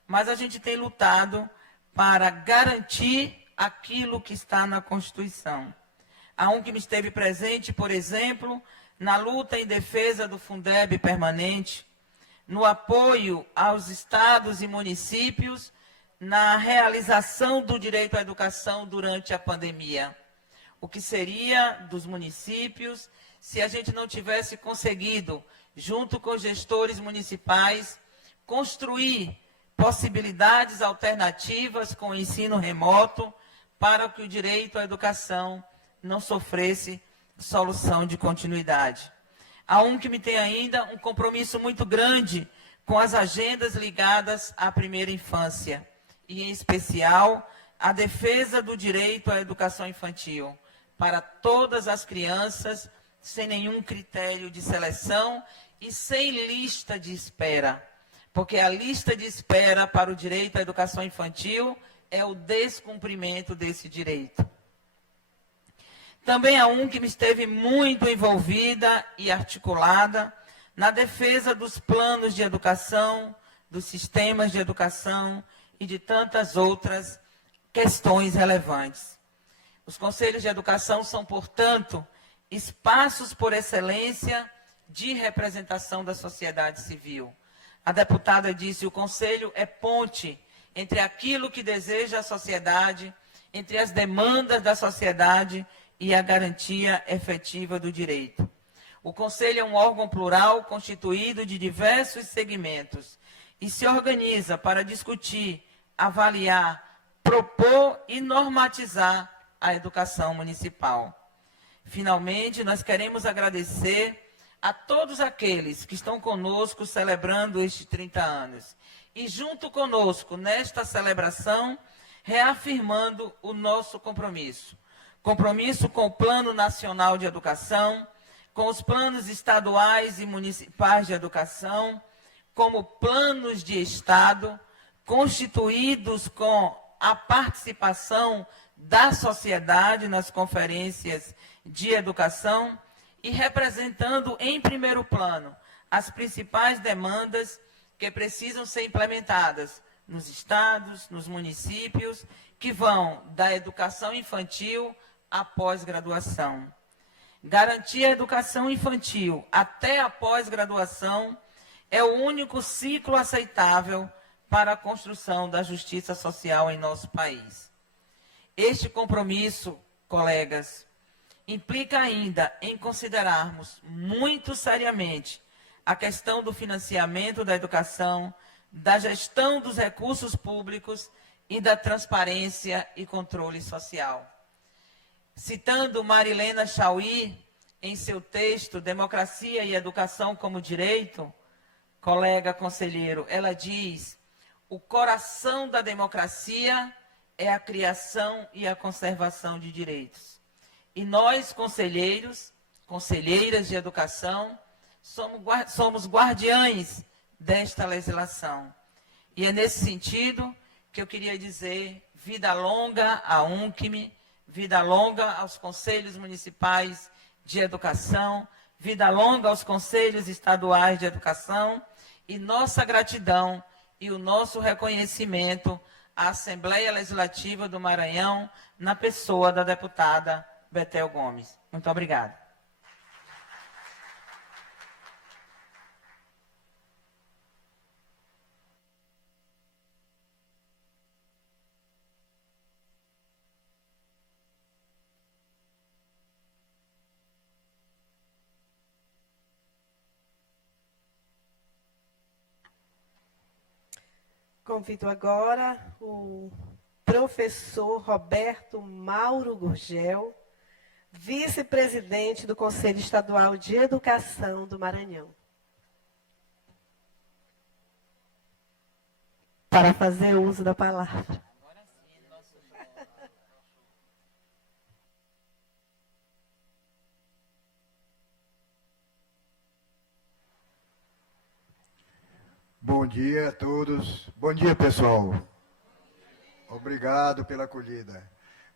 mas a gente tem lutado para garantir aquilo que está na Constituição. A UNCM esteve presente, por exemplo, na luta em defesa do Fundeb permanente, no apoio aos estados e municípios na realização do direito à educação durante a pandemia. O que seria dos municípios se a gente não tivesse conseguido, junto com os gestores municipais, construir possibilidades alternativas com o ensino remoto para que o direito à educação não sofresse solução de continuidade. A UNCM tem ainda um compromisso muito grande com as agendas ligadas à primeira infância, e, em especial, a defesa do direito à educação infantil para todas as crianças, sem nenhum critério de seleção e sem lista de espera, porque a lista de espera para o direito à educação infantil é o descumprimento desse direito. Também a UNCM esteve muito envolvida e articulada na defesa dos planos de educação, dos sistemas de educação e de tantas outras questões relevantes. Os conselhos de educação são, portanto, espaços por excelência de representação da sociedade civil. A deputada disse: o conselho é ponte entre aquilo que deseja a sociedade, entre as demandas da sociedade e a garantia efetiva do direito. O conselho é um órgão plural constituído de diversos segmentos e se organiza para discutir, avaliar, propor e normatizar a educação municipal. Finalmente, nós queremos agradecer a todos aqueles que estão conosco celebrando estes 30 anos e junto conosco nesta celebração, reafirmando o nosso compromisso. Compromisso com o Plano Nacional de Educação, com os planos estaduais e municipais de educação, como planos de Estado, constituídos com a participação da sociedade nas conferências de educação e representando em primeiro plano as principais demandas que precisam ser implementadas nos estados, nos municípios, que vão da educação infantil à pós-graduação. Garantir a educação infantil até a pós-graduação é o único ciclo aceitável para a construção da justiça social em nosso país. Este compromisso, colegas, implica ainda em considerarmos muito seriamente a questão do financiamento da educação, da gestão dos recursos públicos e da transparência e controle social. Citando Marilena Chauí, em seu texto Democracia e Educação como Direito, colega conselheiro, ela diz: o coração da democracia é a criação e a conservação de direitos. E nós, conselheiros, conselheiras de educação, somos guardiães desta legislação. E é nesse sentido que eu queria dizer: vida longa à UNCM, vida longa aos conselhos municipais de educação, vida longa aos conselhos estaduais de educação e nossa gratidão e o nosso reconhecimento à Assembleia Legislativa do Maranhão, na pessoa da deputada Bethel Gomes. Muito obrigada. Convido agora o professor Roberto Mauro Gurgel, vice-presidente do Conselho Estadual de Educação do Maranhão, para fazer uso da palavra. Bom dia a todos. Bom dia, pessoal. Obrigado pela acolhida.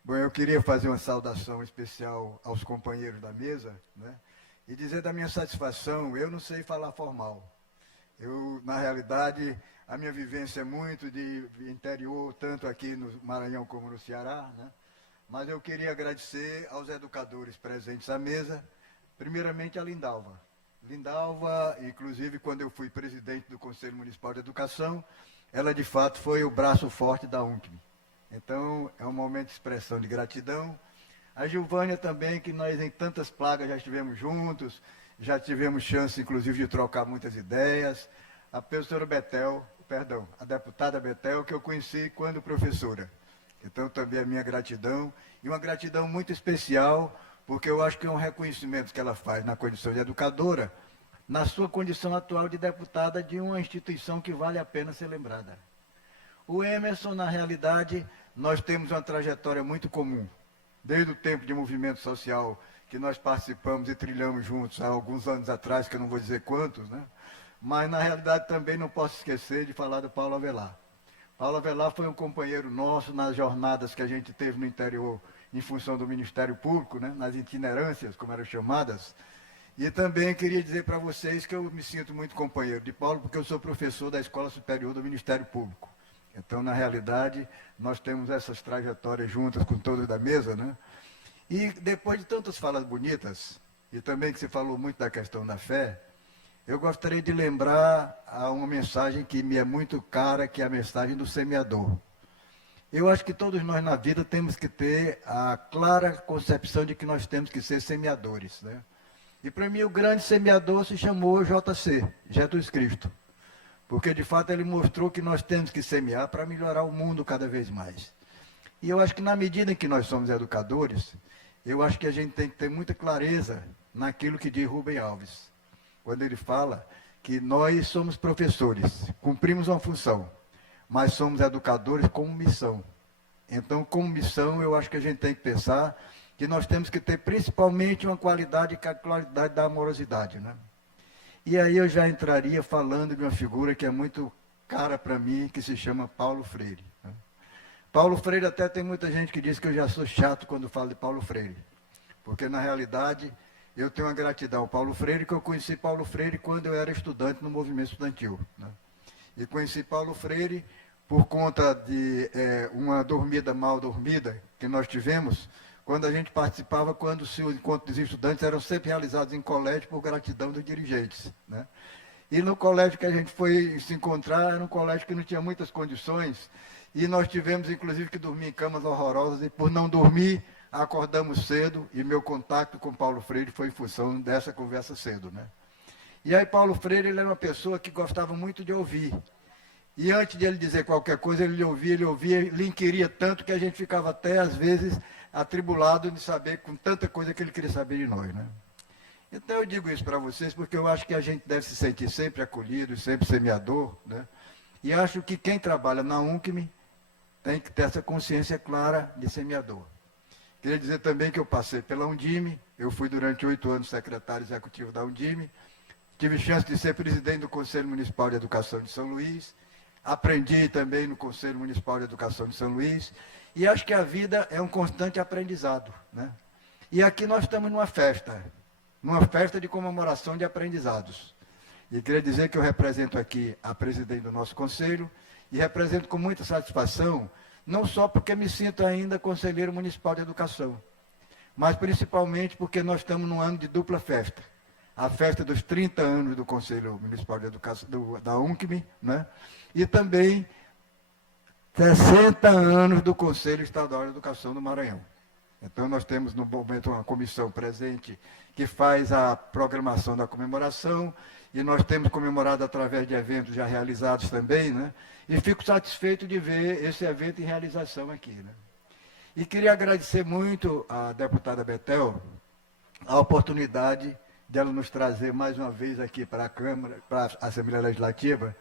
Bom, eu queria fazer uma saudação especial aos companheiros da mesa, né? E dizer da minha satisfação. Eu não sei falar formal. Na realidade, a minha vivência é muito de interior, tanto aqui no Maranhão como no Ceará, né? Mas eu queria agradecer aos educadores presentes à mesa, primeiramente a Lindalva. Lindalva, inclusive, quando eu fui presidente do Conselho Municipal de Educação, ela, de fato, foi o braço forte da UNCM. Então, é um momento de expressão de gratidão. A Gilvânia também, que nós, em tantas plagas, já estivemos juntos, já tivemos chance, inclusive, de trocar muitas ideias. A professora Bethel, a deputada Bethel, que eu conheci quando professora. Então, também a minha gratidão, e uma gratidão muito especial, porque eu acho que é um reconhecimento que ela faz na condição de educadora, na sua condição atual de deputada de uma instituição que vale a pena ser lembrada. O Emerson, na realidade, nós temos uma trajetória muito comum, desde o tempo de movimento social que nós participamos e trilhamos juntos há alguns anos atrás, que eu não vou dizer quantos, né? Mas, na realidade, também não posso esquecer de falar do Paulo Avelar. Paulo Avelar foi um companheiro nosso nas jornadas que a gente teve no interior, em função do Ministério Público, né, nas itinerâncias, como eram chamadas, E também queria dizer para vocês que eu me sinto muito companheiro de Paulo, porque eu sou professor da Escola Superior do Ministério Público. Então, na realidade, nós temos essas trajetórias juntas com todos da mesa, né? E depois de tantas falas bonitas, e também que se falou muito da questão da fé, eu gostaria de lembrar uma mensagem que me é muito cara, que é a mensagem do semeador. Eu acho que todos nós na vida temos que ter a clara concepção de que nós temos que ser semeadores, né? E para mim o grande semeador se chamou JC, Jesus Cristo. Porque de fato ele mostrou que nós temos que semear para melhorar o mundo cada vez mais. E eu acho que na medida em que nós somos educadores, eu acho que a gente tem que ter muita clareza naquilo que diz Rubem Alves, quando ele fala que nós somos professores, cumprimos uma função, mas somos educadores como missão. Então, como missão, eu acho que a gente tem que pensar que nós temos que ter principalmente uma qualidade, que é a qualidade da amorosidade, né? E aí eu já entraria falando de uma figura que é muito cara para mim, que se chama Paulo Freire, né? Paulo Freire, até tem muita gente que diz que eu já sou chato quando falo de Paulo Freire, porque na realidade eu tenho uma gratidão ao Paulo Freire, que eu conheci Paulo Freire quando eu era estudante no movimento estudantil, né? E conheci Paulo Freire por conta de uma dormida mal dormida que nós tivemos, quando a gente participava, quando os encontros dos estudantes eram sempre realizados em colégio por gratidão dos dirigentes, né? E no colégio que a gente foi se encontrar, era um colégio que não tinha muitas condições, e nós tivemos, inclusive, que dormir em camas horrorosas, e por não dormir, acordamos cedo, e meu contato com Paulo Freire foi em função dessa conversa cedo, né? E aí Paulo Freire, ele era uma pessoa que gostava muito de ouvir. E antes de ele dizer qualquer coisa, ele ouvia, ele inquiria tanto que a gente ficava até, às vezes, atribulado de saber com tanta coisa que ele queria saber de nós, né? Então eu digo isso para vocês porque eu acho que a gente deve se sentir sempre acolhido, sempre semeador, né? E acho que quem trabalha na UNCM tem que ter essa consciência clara de semeador. Queria dizer também que eu passei pela Undime, eu fui durante 8 anos secretário executivo da Undime, tive chance de ser presidente do Conselho Municipal de Educação de São Luís, aprendi também no Conselho Municipal de Educação de São Luís, e acho que a vida é um constante aprendizado, né? E aqui nós estamos numa festa de comemoração de aprendizados. E queria dizer que eu represento aqui a presidente do nosso conselho, e represento com muita satisfação, não só porque me sinto ainda conselheiro municipal de educação, mas principalmente porque nós estamos num ano de dupla festa. A festa dos 30 anos do Conselho Municipal de Educação, da UNCM, né? E também 60 anos do Conselho Estadual de Educação do Maranhão. Então, nós temos, no momento, uma comissão presente que faz a programação da comemoração, e nós temos comemorado através de eventos já realizados também, né? E fico satisfeito de ver esse evento em realização aqui, né? E queria agradecer muito à deputada Betel a oportunidade de ela nos trazer mais uma vez aqui para a Câmara, para a Assembleia Legislativa,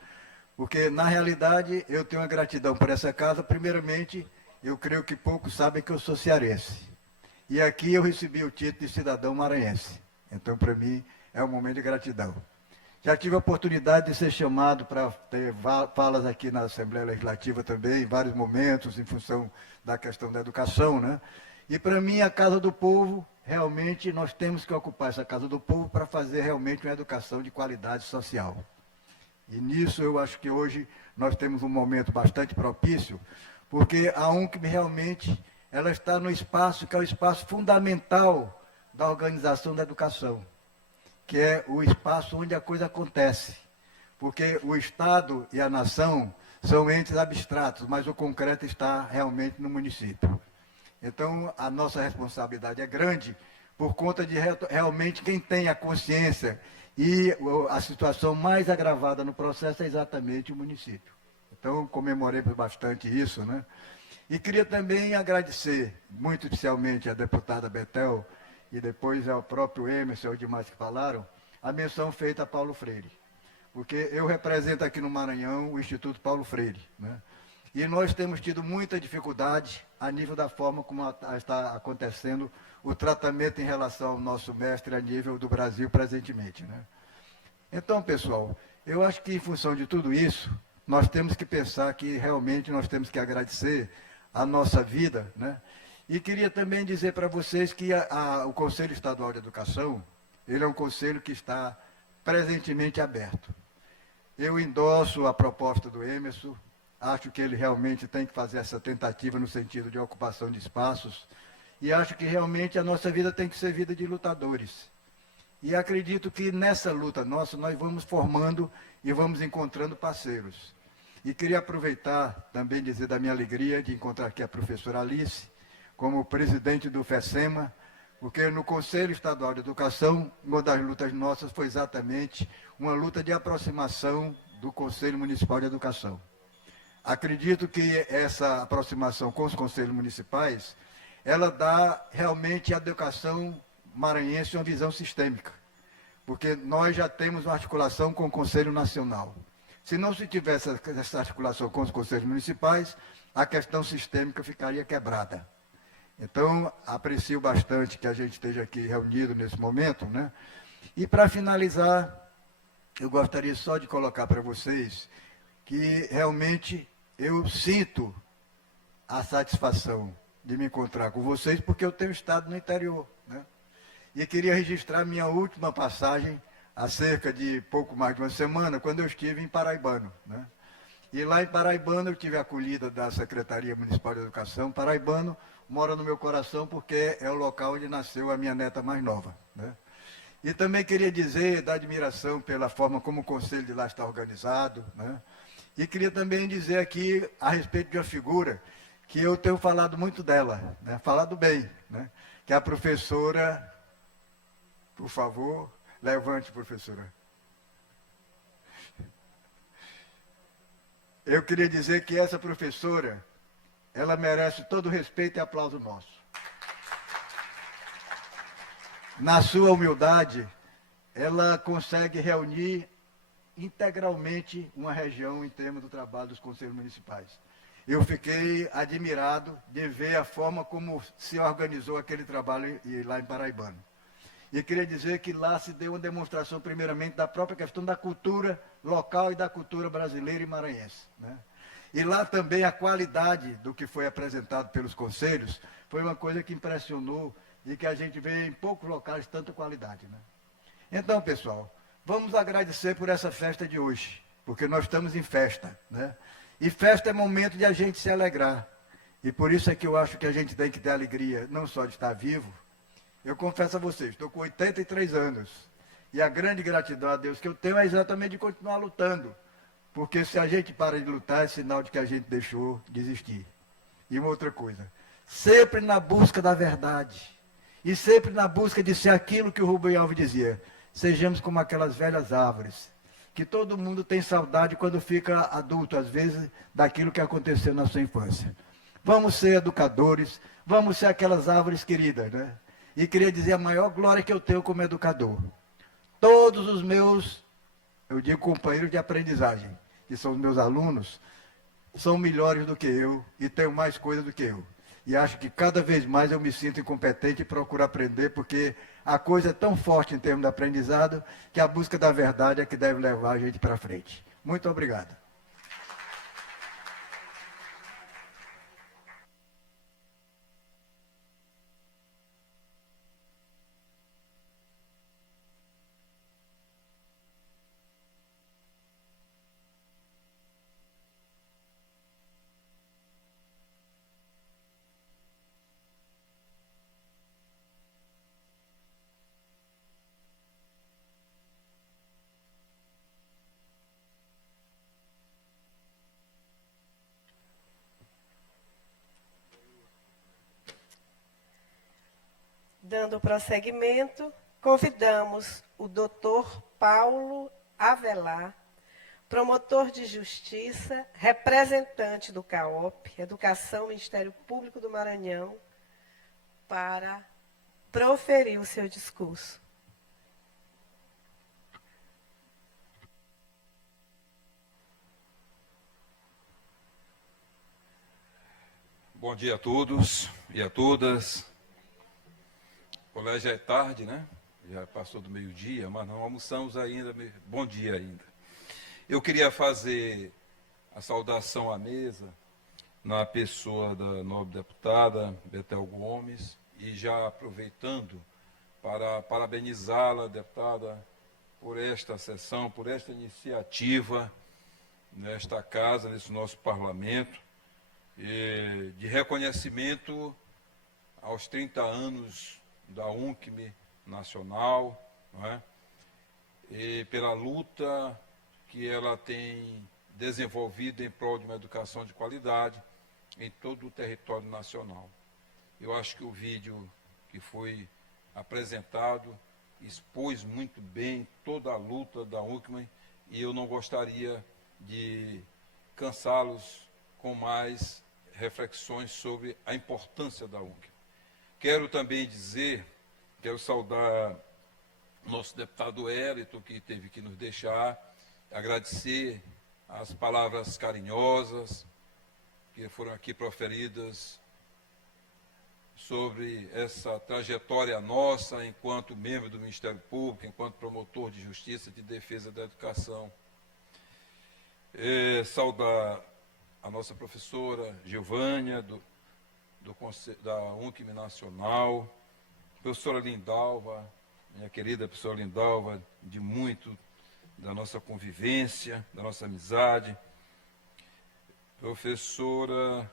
porque, na realidade, eu tenho uma gratidão por essa casa. Primeiramente, eu creio que poucos sabem que eu sou cearense. E aqui eu recebi o título de cidadão maranhense. Então, para mim, é um momento de gratidão. Já tive a oportunidade de ser chamado para ter falas aqui na Assembleia Legislativa também, em vários momentos, em função da questão da educação, né? E, para mim, a Casa do Povo, realmente, nós temos que ocupar essa Casa do Povo para fazer realmente uma educação de qualidade social. E nisso eu acho que hoje nós temos um momento bastante propício, porque a UNCM realmente ela está no espaço que é o espaço fundamental da organização da educação, que é o espaço onde a coisa acontece. Porque o Estado e a nação são entes abstratos, mas o concreto está realmente no município. Então, a nossa responsabilidade é grande por conta de realmente quem tem a consciência. E a situação mais agravada no processo é exatamente o município. Então, comemoremos bastante isso, né? E queria também agradecer, muito especialmente, à deputada Betel, e depois ao próprio Emerson e aos demais que falaram, a menção feita a Paulo Freire. Porque eu represento aqui no Maranhão o Instituto Paulo Freire, né? E nós temos tido muita dificuldade a nível da forma como está acontecendo o tratamento em relação ao nosso mestre a nível do Brasil presentemente, né? Então, pessoal, eu acho que em função de tudo isso, nós temos que pensar que realmente nós temos que agradecer a nossa vida, né? E queria também dizer para vocês que o Conselho Estadual de Educação, ele é um conselho que está presentemente aberto. Eu endosso a proposta do Emerson, acho que ele realmente tem que fazer essa tentativa no sentido de ocupação de espaços, e acho que realmente a nossa vida tem que ser vida de lutadores. E acredito que nessa luta nossa nós vamos formando e vamos encontrando parceiros. E queria aproveitar também dizer da minha alegria de encontrar aqui a professora Alice, como presidente do FESEMA, porque no Conselho Estadual de Educação, uma das lutas nossas foi exatamente uma luta de aproximação do Conselho Municipal de Educação. Acredito que essa aproximação com os conselhos municipais, ela dá realmente à educação maranhense uma visão sistêmica, porque nós já temos uma articulação com o Conselho Nacional. Se não se tivesse essa articulação com os conselhos municipais, a questão sistêmica ficaria quebrada. Então, aprecio bastante que a gente esteja aqui reunido nesse momento, né? E para finalizar, eu gostaria só de colocar para vocês que realmente eu sinto a satisfação de me encontrar com vocês, porque eu tenho estado no interior, né? E queria registrar minha última passagem, há cerca de pouco mais de uma semana, quando eu estive em Paraibano, né? E lá em Paraibano eu tive a acolhida da Secretaria Municipal de Educação. Paraibano mora no meu coração porque é o local onde nasceu a minha neta mais nova, né? E também queria dizer da admiração pela forma como o Conselho de lá está organizado, né? E queria também dizer aqui a respeito de uma figura que eu tenho falado muito dela, né? Falado bem, né? Que é a professora, por favor, levante, professora. Eu queria dizer que essa professora, ela merece todo o respeito e aplauso nosso. Na sua humildade, ela consegue reunir integralmente uma região em termos do trabalho dos conselhos municipais. Eu fiquei admirado de ver a forma como se organizou aquele trabalho lá em Paraibano. E queria dizer que lá se deu uma demonstração, primeiramente, da própria questão da cultura local e da cultura brasileira e maranhense, né? E lá também a qualidade do que foi apresentado pelos conselhos foi uma coisa que impressionou e que a gente vê em poucos locais tanta qualidade, né? Então, pessoal, vamos agradecer por essa festa de hoje, porque nós estamos em festa, né? E festa é momento de a gente se alegrar. E por isso é que eu acho que a gente tem que ter alegria, não só de estar vivo. Eu confesso a vocês, estou com 83 anos. E a grande gratidão a Deus que eu tenho é exatamente de continuar lutando. Porque se a gente para de lutar, é sinal de que a gente deixou de existir. E uma outra coisa, sempre na busca da verdade. E sempre na busca de ser aquilo que o Rubem Alves dizia. Sejamos como aquelas velhas árvores, que todo mundo tem saudade quando fica adulto, às vezes, daquilo que aconteceu na sua infância. Vamos ser educadores, vamos ser aquelas árvores queridas, né? E queria dizer a maior glória que eu tenho como educador. Todos os meus, eu digo companheiros de aprendizagem, que são os meus alunos, são melhores do que eu e têm mais coisa do que eu. E acho que cada vez mais eu me sinto incompetente e procuro aprender, porque a coisa é tão forte em termos de aprendizado que a busca da verdade é que deve levar a gente para frente. Muito obrigado. Dando prosseguimento, convidamos o doutor Paulo Avelar, promotor de justiça, representante do CAOP, Educação, Ministério Público do Maranhão, para proferir o seu discurso. Bom dia a todos e a todas. O colégio é tarde, né? Já passou do meio-dia, mas não almoçamos ainda. Bom dia ainda. Eu queria fazer a saudação à mesa na pessoa da nobre deputada Bethel Gomes e já aproveitando para parabenizá-la, deputada, por esta sessão, por esta iniciativa nesta casa, nesse nosso parlamento, de reconhecimento aos 30 anos da UNCM Nacional, não é? E pela luta que ela tem desenvolvido em prol de uma educação de qualidade em todo o território nacional. Eu acho que o vídeo que foi apresentado expôs muito bem toda a luta da UNCM e eu não gostaria de cansá-los com mais reflexões sobre a importância da UNCM. Quero também dizer, quero saudar nosso deputado Hélito, que teve que nos deixar, agradecer as palavras carinhosas que foram aqui proferidas sobre essa trajetória nossa enquanto membro do Ministério Público, enquanto promotor de justiça de defesa da educação. Saudar a nossa professora Gilvânia, da UNCM Nacional, professora Lindalva, minha querida professora Lindalva, de muito da nossa convivência, da nossa amizade, professor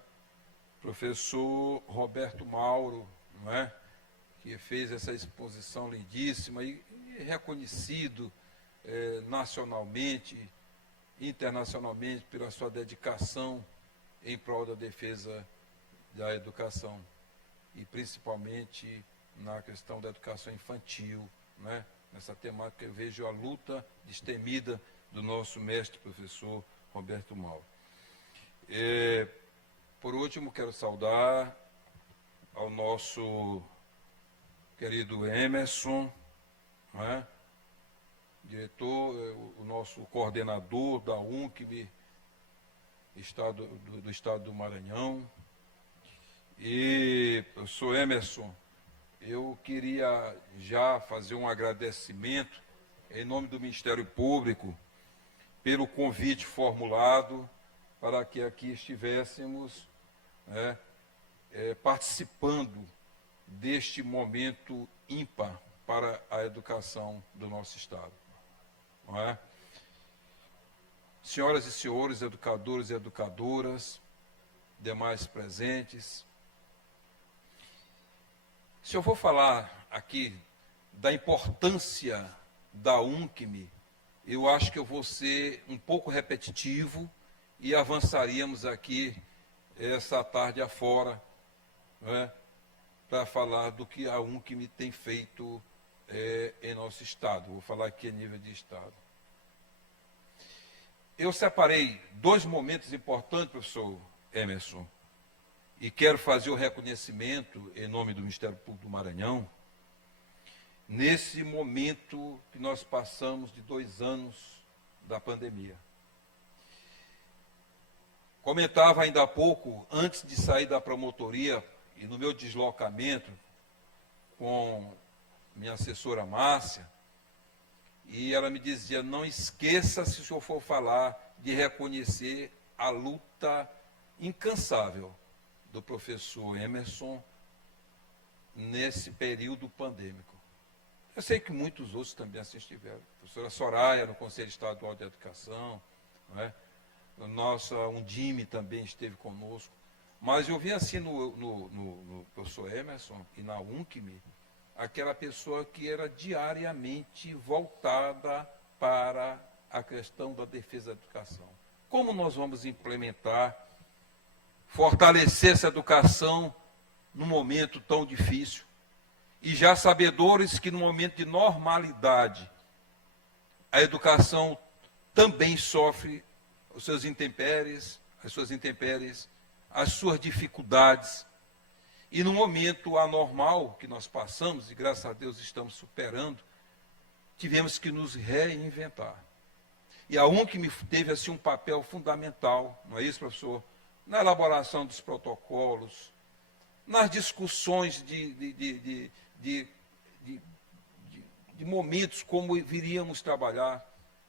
Roberto Mauro, não é? Que fez essa exposição lindíssima e reconhecido nacionalmente, internacionalmente, pela sua dedicação em prol da defesa da educação, e principalmente na questão da educação infantil, né? Nessa temática eu vejo a luta destemida do nosso mestre professor Roberto Mauro. Por último, quero saudar ao nosso querido Emerson, né? Diretor, o nosso coordenador da UNCM do Estado do Maranhão. E, professor Emerson, eu queria já fazer um agradecimento em nome do Ministério Público pelo convite formulado para que aqui estivéssemos, né, participando deste momento ímpar para a educação do nosso Estado. Não é? Senhoras e senhores, educadores e educadoras, demais presentes, se eu for falar aqui da importância da UNCM, eu acho que eu vou ser um pouco repetitivo e avançaríamos aqui essa tarde afora, né, para falar do que a UNCM tem feito em nosso Estado. Vou falar aqui a nível de Estado. Eu separei 2 momentos importantes, professor Emerson, e quero fazer o reconhecimento, em nome do Ministério Público do Maranhão, nesse momento que nós passamos de 2 anos da pandemia. Comentava ainda há pouco, antes de sair da promotoria, e no meu deslocamento com minha assessora Márcia, e ela me dizia, não esqueça, se o senhor for falar, de reconhecer a luta incansável do professor Emerson nesse período pandêmico. Eu sei que muitos outros também assim estiveram. A professora Soraya, no Conselho Estadual de Educação, não é? A nossa Undime também esteve conosco. Mas eu vi assim no professor Emerson e na UNCM, aquela pessoa que era diariamente voltada para a questão da defesa da educação. Como nós vamos implementar, fortalecer essa educação num momento tão difícil? E já sabedores que no momento de normalidade, a educação também sofre os seus intempéries, as suas dificuldades. E no momento anormal que nós passamos, e graças a Deus estamos superando, tivemos que nos reinventar. E a UNCM teve assim um papel fundamental, não é isso, professor? Na elaboração dos protocolos, nas discussões de momentos como viríamos trabalhar.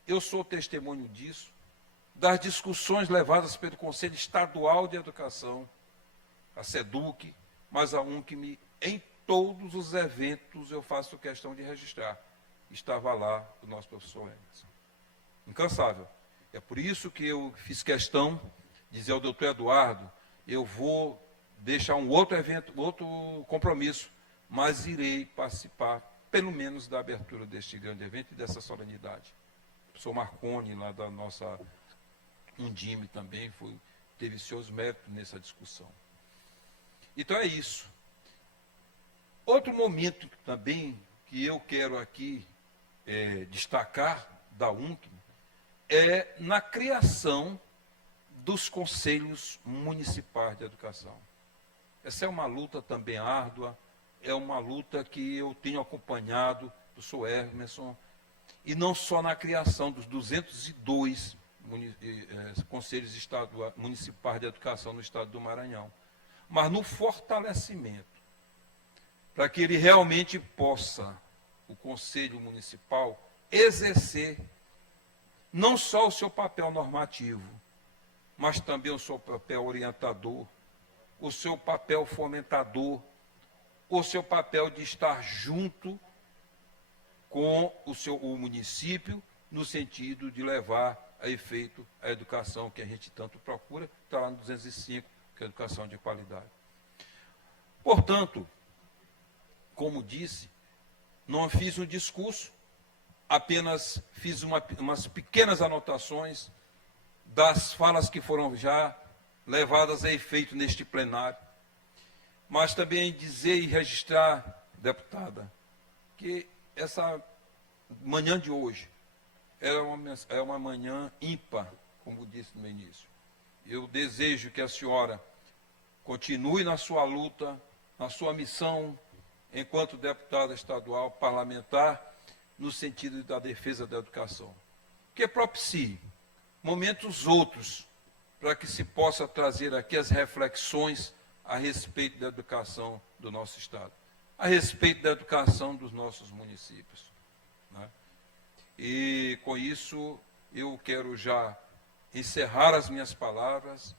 Eu sou testemunho disso, das discussões levadas pelo Conselho Estadual de Educação, a SEDUC, mas a UNCM em todos os eventos eu faço questão de registrar. Estava lá o nosso professor Emerson. Incansável. É por isso que eu fiz questão de dizer ao doutor Eduardo, eu vou deixar um outro evento, outro compromisso, mas irei participar, pelo menos, da abertura deste grande evento e dessa solenidade. O professor Marconi, lá da nossa Undime, também teve seus méritos nessa discussão. Então é isso. Outro momento também que eu quero aqui destacar da UNCM é na criação dos conselhos municipais de educação. Essa é uma luta também árdua, é uma luta que eu tenho acompanhado, o professor Emerson, e não só na criação dos 202 conselhos municipais de educação no estado do Maranhão, mas no fortalecimento, para que ele realmente possa, o Conselho Municipal, exercer não só o seu papel normativo, mas também o seu papel orientador, o seu papel fomentador, o seu papel de estar junto com o município, no sentido de levar a efeito a educação que a gente tanto procura, está lá no 205, que é a educação de qualidade. Portanto, como disse, não fiz um discurso, apenas fiz umas pequenas anotações das falas que foram já levadas a efeito neste plenário, mas também dizer e registrar, deputada, que essa manhã de hoje é uma manhã ímpar, como disse no início. Eu desejo que a senhora continue na sua luta, na sua missão, enquanto deputada estadual, parlamentar, no sentido da defesa da educação. Que propicie momentos outros para que se possa trazer aqui as reflexões a respeito da educação do nosso Estado, a respeito da educação dos nossos municípios. Né? E, com isso, eu quero já encerrar as minhas palavras,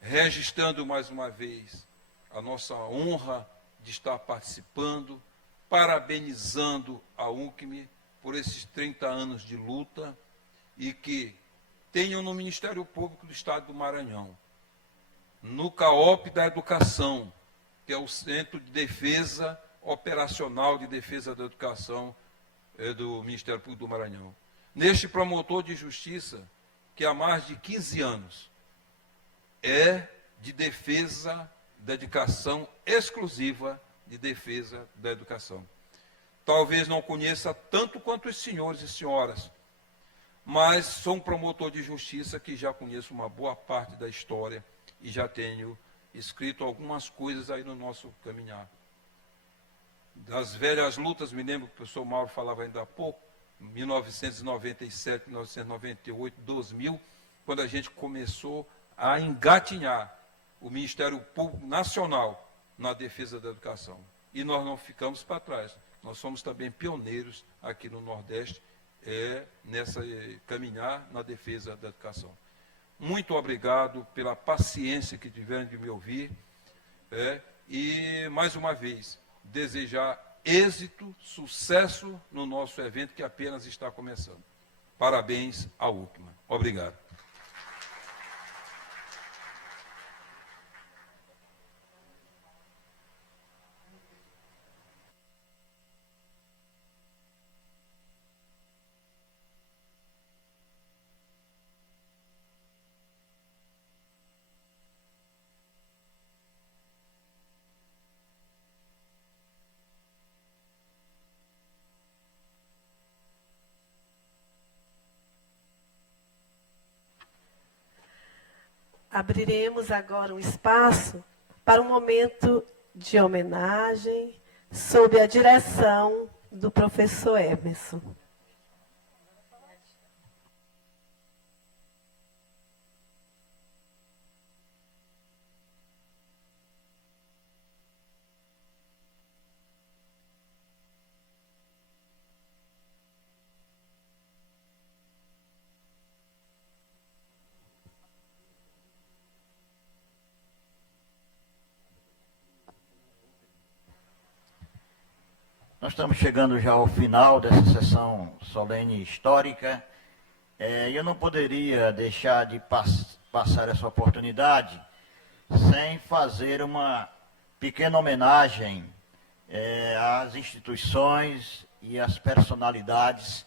registrando mais uma vez a nossa honra de estar participando, parabenizando a UNCM por esses 30 anos de luta e que tenham no Ministério Público do Estado do Maranhão, no CAOP da Educação, que é o Centro de Defesa Operacional de Defesa da Educação do Ministério Público do Maranhão, neste promotor de justiça, que há mais de 15 anos é de defesa da educação exclusiva, de defesa da educação. Talvez não conheça tanto quanto os senhores e senhoras, mas sou um promotor de justiça que já conheço uma boa parte da história e já tenho escrito algumas coisas aí no nosso caminhar. Das velhas lutas, me lembro que o professor Mauro falava ainda há pouco, 1997, 1998, 2000, quando a gente começou a engatinhar o Ministério Público Nacional na defesa da educação. E nós não ficamos para trás. Nós somos também pioneiros aqui no Nordeste, nessa caminhar na defesa da educação. Muito obrigado pela paciência que tiveram de me ouvir. E, mais uma vez, desejar êxito, sucesso no nosso evento que apenas está começando. Parabéns à UCM. Obrigado. Abriremos agora um espaço para um momento de homenagem sob a direção do professor Emerson. nós estamos chegando já ao final dessa sessão solene histórica. Eu não poderia deixar de passar essa oportunidade sem fazer uma pequena homenagem às instituições e às personalidades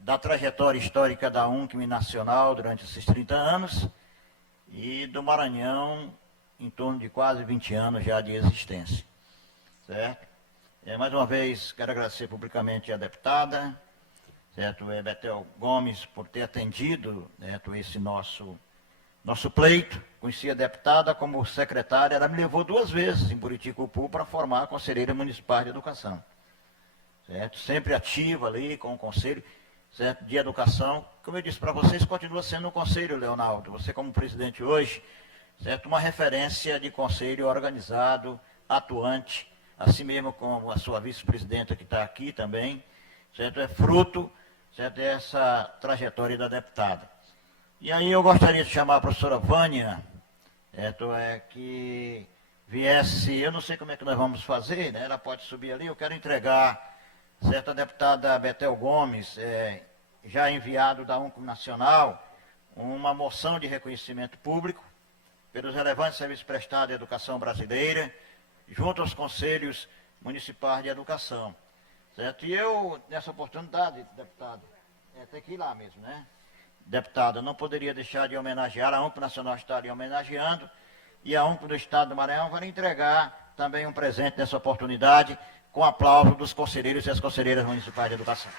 da trajetória histórica da UNCM nacional durante esses 30 anos e do Maranhão em torno de quase 20 anos já de existência. Certo? Mais uma vez, quero agradecer publicamente à deputada, certo? Bethel Gomes, por ter atendido, certo, esse nosso pleito. Conheci a deputada como secretária, ela me levou 2 vezes em Buriticupu para formar a Conselheira Municipal de Educação. Certo? Sempre ativa ali com o Conselho, certo, de Educação. Como eu disse para vocês, continua sendo um conselho, Leonardo. Você como presidente hoje, certo, uma referência de conselho organizado, atuante, assim mesmo como a sua vice-presidenta que está aqui também, certo? É fruto, certo, dessa trajetória da deputada. E aí eu gostaria de chamar a professora Vânia, certo, que viesse, eu não sei como é que nós vamos fazer, né? Ela pode subir ali, eu quero entregar, certo, a deputada Bethel Gomes, já enviado da UNCM Nacional, uma moção de reconhecimento público pelos relevantes serviços prestados à educação brasileira, junto aos conselhos municipais de educação. Certo? E eu, nessa oportunidade, deputado, tem que ir lá mesmo, né? Deputada, não poderia deixar de homenagear, a UNCM Nacional está ali homenageando, e a UNCM do Estado do Maranhão vai entregar também um presente nessa oportunidade, com aplauso dos conselheiros e as conselheiras municipais de educação.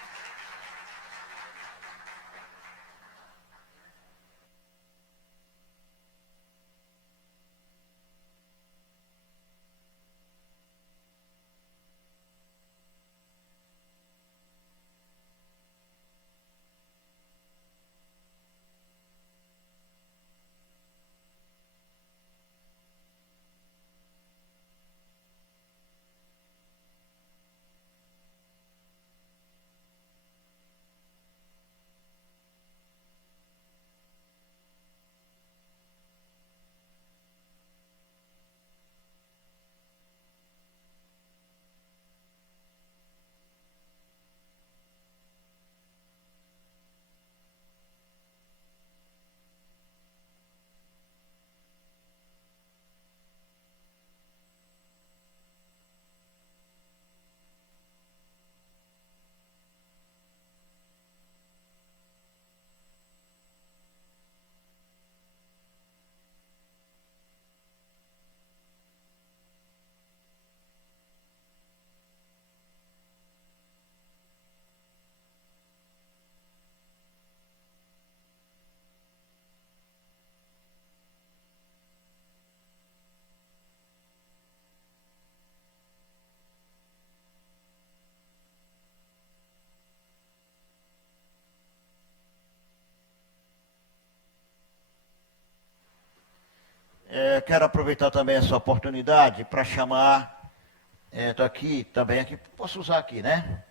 Quero aproveitar também essa oportunidade para chamar, estou aqui também, aqui, posso usar aqui, né?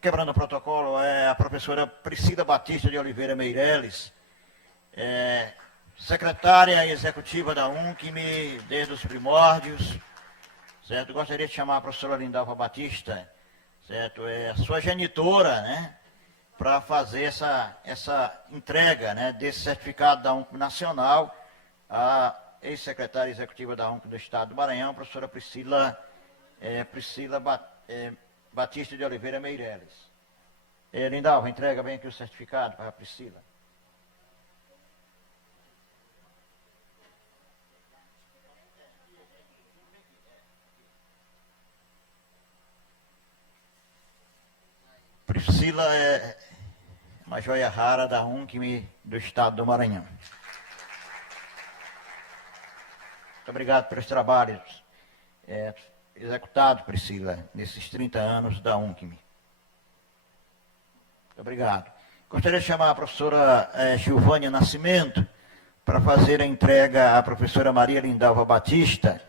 Quebrando o protocolo, a professora Priscila Batista de Oliveira Meireles, secretária executiva da UNCM desde os primórdios, certo? Gostaria de chamar a professora Lindalva Batista, certo? A sua genitora, né? Para fazer essa entrega, né, desse certificado da UNCM Nacional, a ex-secretária executiva da UNCM do Estado do Maranhão, a professora Priscila Batista de Oliveira Meireles. Lindalva, entrega bem aqui o certificado para a Priscila. Priscila é uma joia rara da UNCM do Estado do Maranhão. Muito obrigado pelos trabalhos executados, Priscila, nesses 30 anos da UNCM. Muito obrigado. Gostaria de chamar a professora Gilvânia Nascimento para fazer a entrega à professora Maria Lindalva Batista,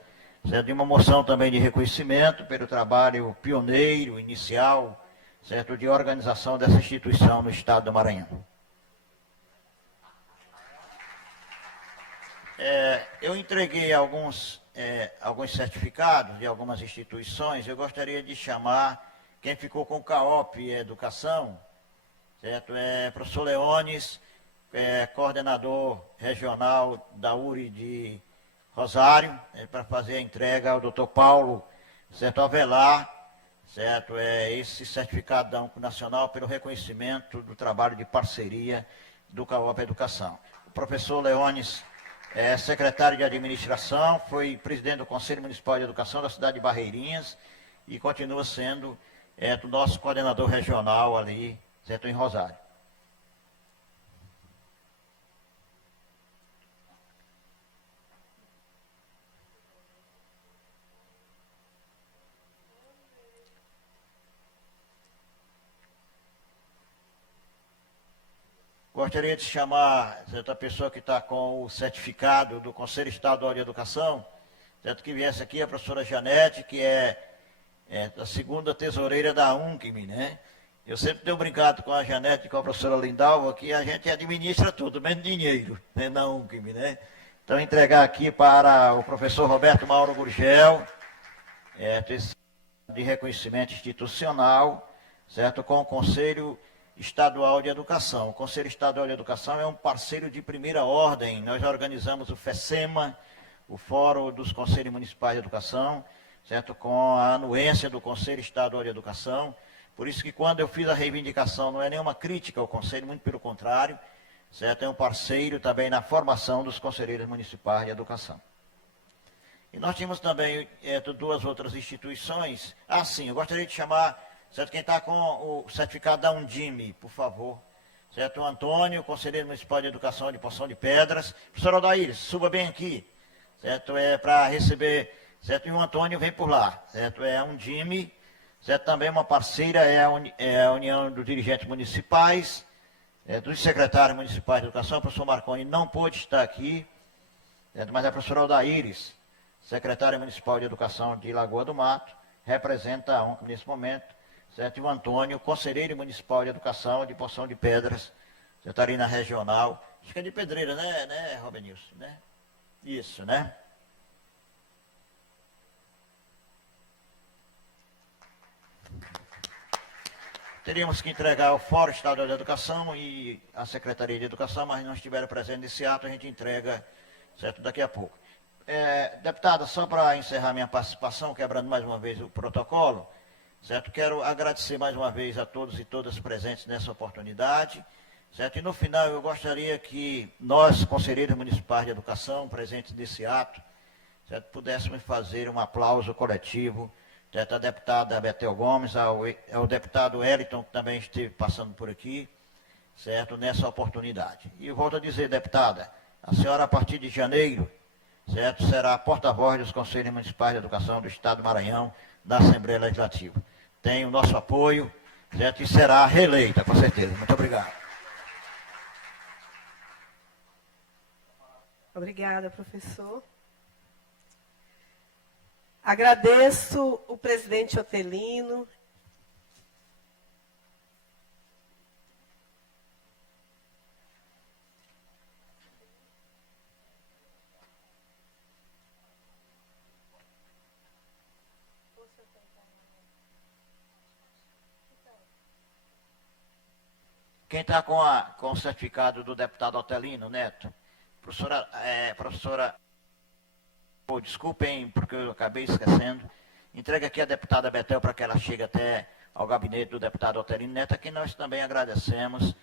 certo? De uma moção também de reconhecimento pelo trabalho pioneiro, inicial, certo, de organização dessa instituição no Estado do Maranhão. Eu entreguei alguns certificados de algumas instituições. Eu gostaria de chamar quem ficou com o CAOP Educação, certo? Professor Leones, coordenador regional da URI de Rosário, para fazer a entrega ao Dr. Paulo, certo? Avelar, certo? Esse certificado da UNCO Nacional pelo reconhecimento do trabalho de parceria do CAOP Educação. O professor Leones é secretário de administração, foi presidente do Conselho Municipal de Educação da cidade de Barreirinhas e continua sendo o nosso coordenador regional ali, certo, em Rosário. Gostaria de chamar certa pessoa que está com o certificado do Conselho Estadual de Educação, certo, que viesse aqui a professora Janete, que é a segunda tesoureira da UNCM, né? Eu sempre tenho brincado com a Janete e com a professora Lindalva que a gente administra tudo, menos dinheiro, né, na UNCM, né? Então, entregar aqui para o professor Roberto Mauro Gurgel, de reconhecimento institucional, certo, com o Conselho Estadual de Educação. O Conselho Estadual de Educação é um parceiro de primeira ordem. Nós organizamos o FECEMA, o Fórum dos Conselhos Municipais de Educação, certo? Com a anuência do Conselho Estadual de Educação. Por isso que quando eu fiz a reivindicação, não é nenhuma crítica ao Conselho, muito pelo contrário, certo? É um parceiro também na formação dos conselheiros municipais de educação. E nós tínhamos também duas outras instituições. Sim, eu gostaria de chamar, certo, quem está com o certificado da Undime, por favor. Certo, o Antônio, conselheiro municipal de educação de Poção de Pedras. Professor Odair, suba bem aqui. Certo, para receber, certo, e o Antônio vem por lá. Certo, a Undime, certo, também uma parceira, a União dos Dirigentes Municipais, dos secretários municipais de educação. O professor Marconi não pôde estar aqui, certo, mas a professora Odaíris, secretária municipal de educação de Lagoa do Mato, representa a UNCM nesse momento. Certo? E o Antônio, conselheiro municipal de educação de Poção de Pedras, certo? Ali na regional, acho que é de Pedreira, né, Robenilson, né? Isso, né? Teríamos que entregar o Fórum Estadual de Educação e a Secretaria de Educação, mas não estiveram presentes nesse ato, a gente entrega, certo, daqui a pouco. Deputada, só para encerrar minha participação, quebrando mais uma vez o protocolo, certo? Quero agradecer mais uma vez a todos e todas presentes nessa oportunidade, certo? E no final eu gostaria que nós, conselheiros municipais de educação, presentes nesse ato, certo, pudéssemos fazer um aplauso coletivo, certo? A deputada Betel Gomes, ao deputado Eliton, que também esteve passando por aqui, certo? Nessa oportunidade. E eu volto a dizer, deputada, a senhora a partir de janeiro, certo, será a porta-voz dos Conselhos Municipais de Educação do Estado do Maranhão, da Assembleia Legislativa. Tem o nosso apoio, certo? E será reeleita, com certeza. Muito obrigado. Obrigada, professor. Agradeço o presidente Otelino. Quem está com o certificado do deputado Otelino, Neto? Professora, desculpem, porque eu acabei esquecendo. Entrega aqui a deputada Betel para que ela chegue até ao gabinete do deputado Otelino Neto, a quem nós também agradecemos,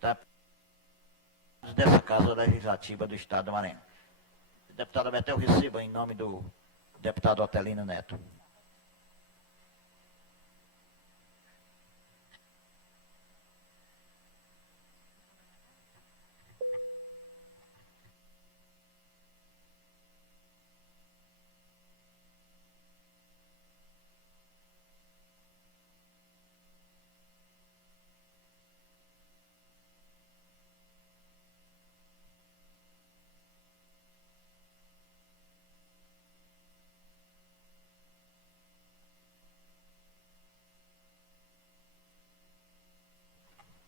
tá, dessa Casa Legislativa do Estado do Maranhão. Deputada Betel, receba em nome do deputado Otelino Neto.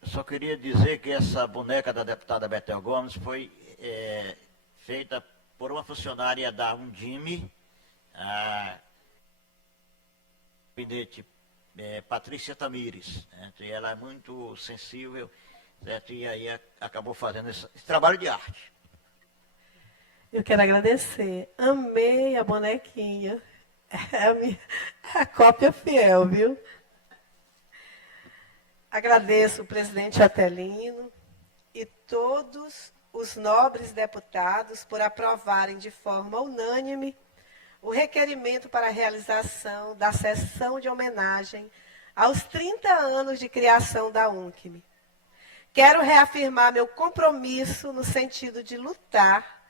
Só queria dizer que essa boneca da deputada Betel Gomes foi feita por uma funcionária da Undime, a gabinete Patrícia Tamires, certo? E ela é muito sensível, certo? E aí acabou fazendo esse trabalho de arte. Eu quero agradecer. Amei a bonequinha. É a cópia fiel, viu? Agradeço o presidente Atelino e todos os nobres deputados por aprovarem de forma unânime o requerimento para a realização da sessão de homenagem aos 30 anos de criação da UNCM. Quero reafirmar meu compromisso no sentido de lutar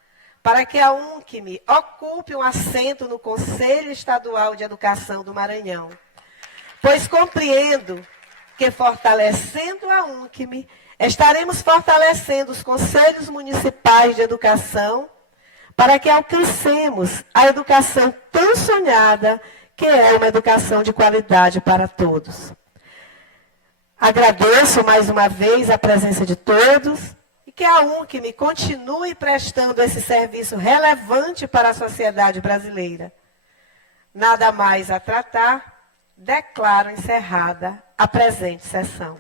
para que a UNCM ocupe um assento no Conselho Estadual de Educação do Maranhão, pois compreendo que, fortalecendo a UNCM, estaremos fortalecendo os Conselhos Municipais de Educação para que alcancemos a educação tão sonhada, que é uma educação de qualidade para todos. Agradeço mais uma vez a presença de todos e que a UNCM continue prestando esse serviço relevante para a sociedade brasileira. Nada mais a tratar, declaro encerrada a presente sessão.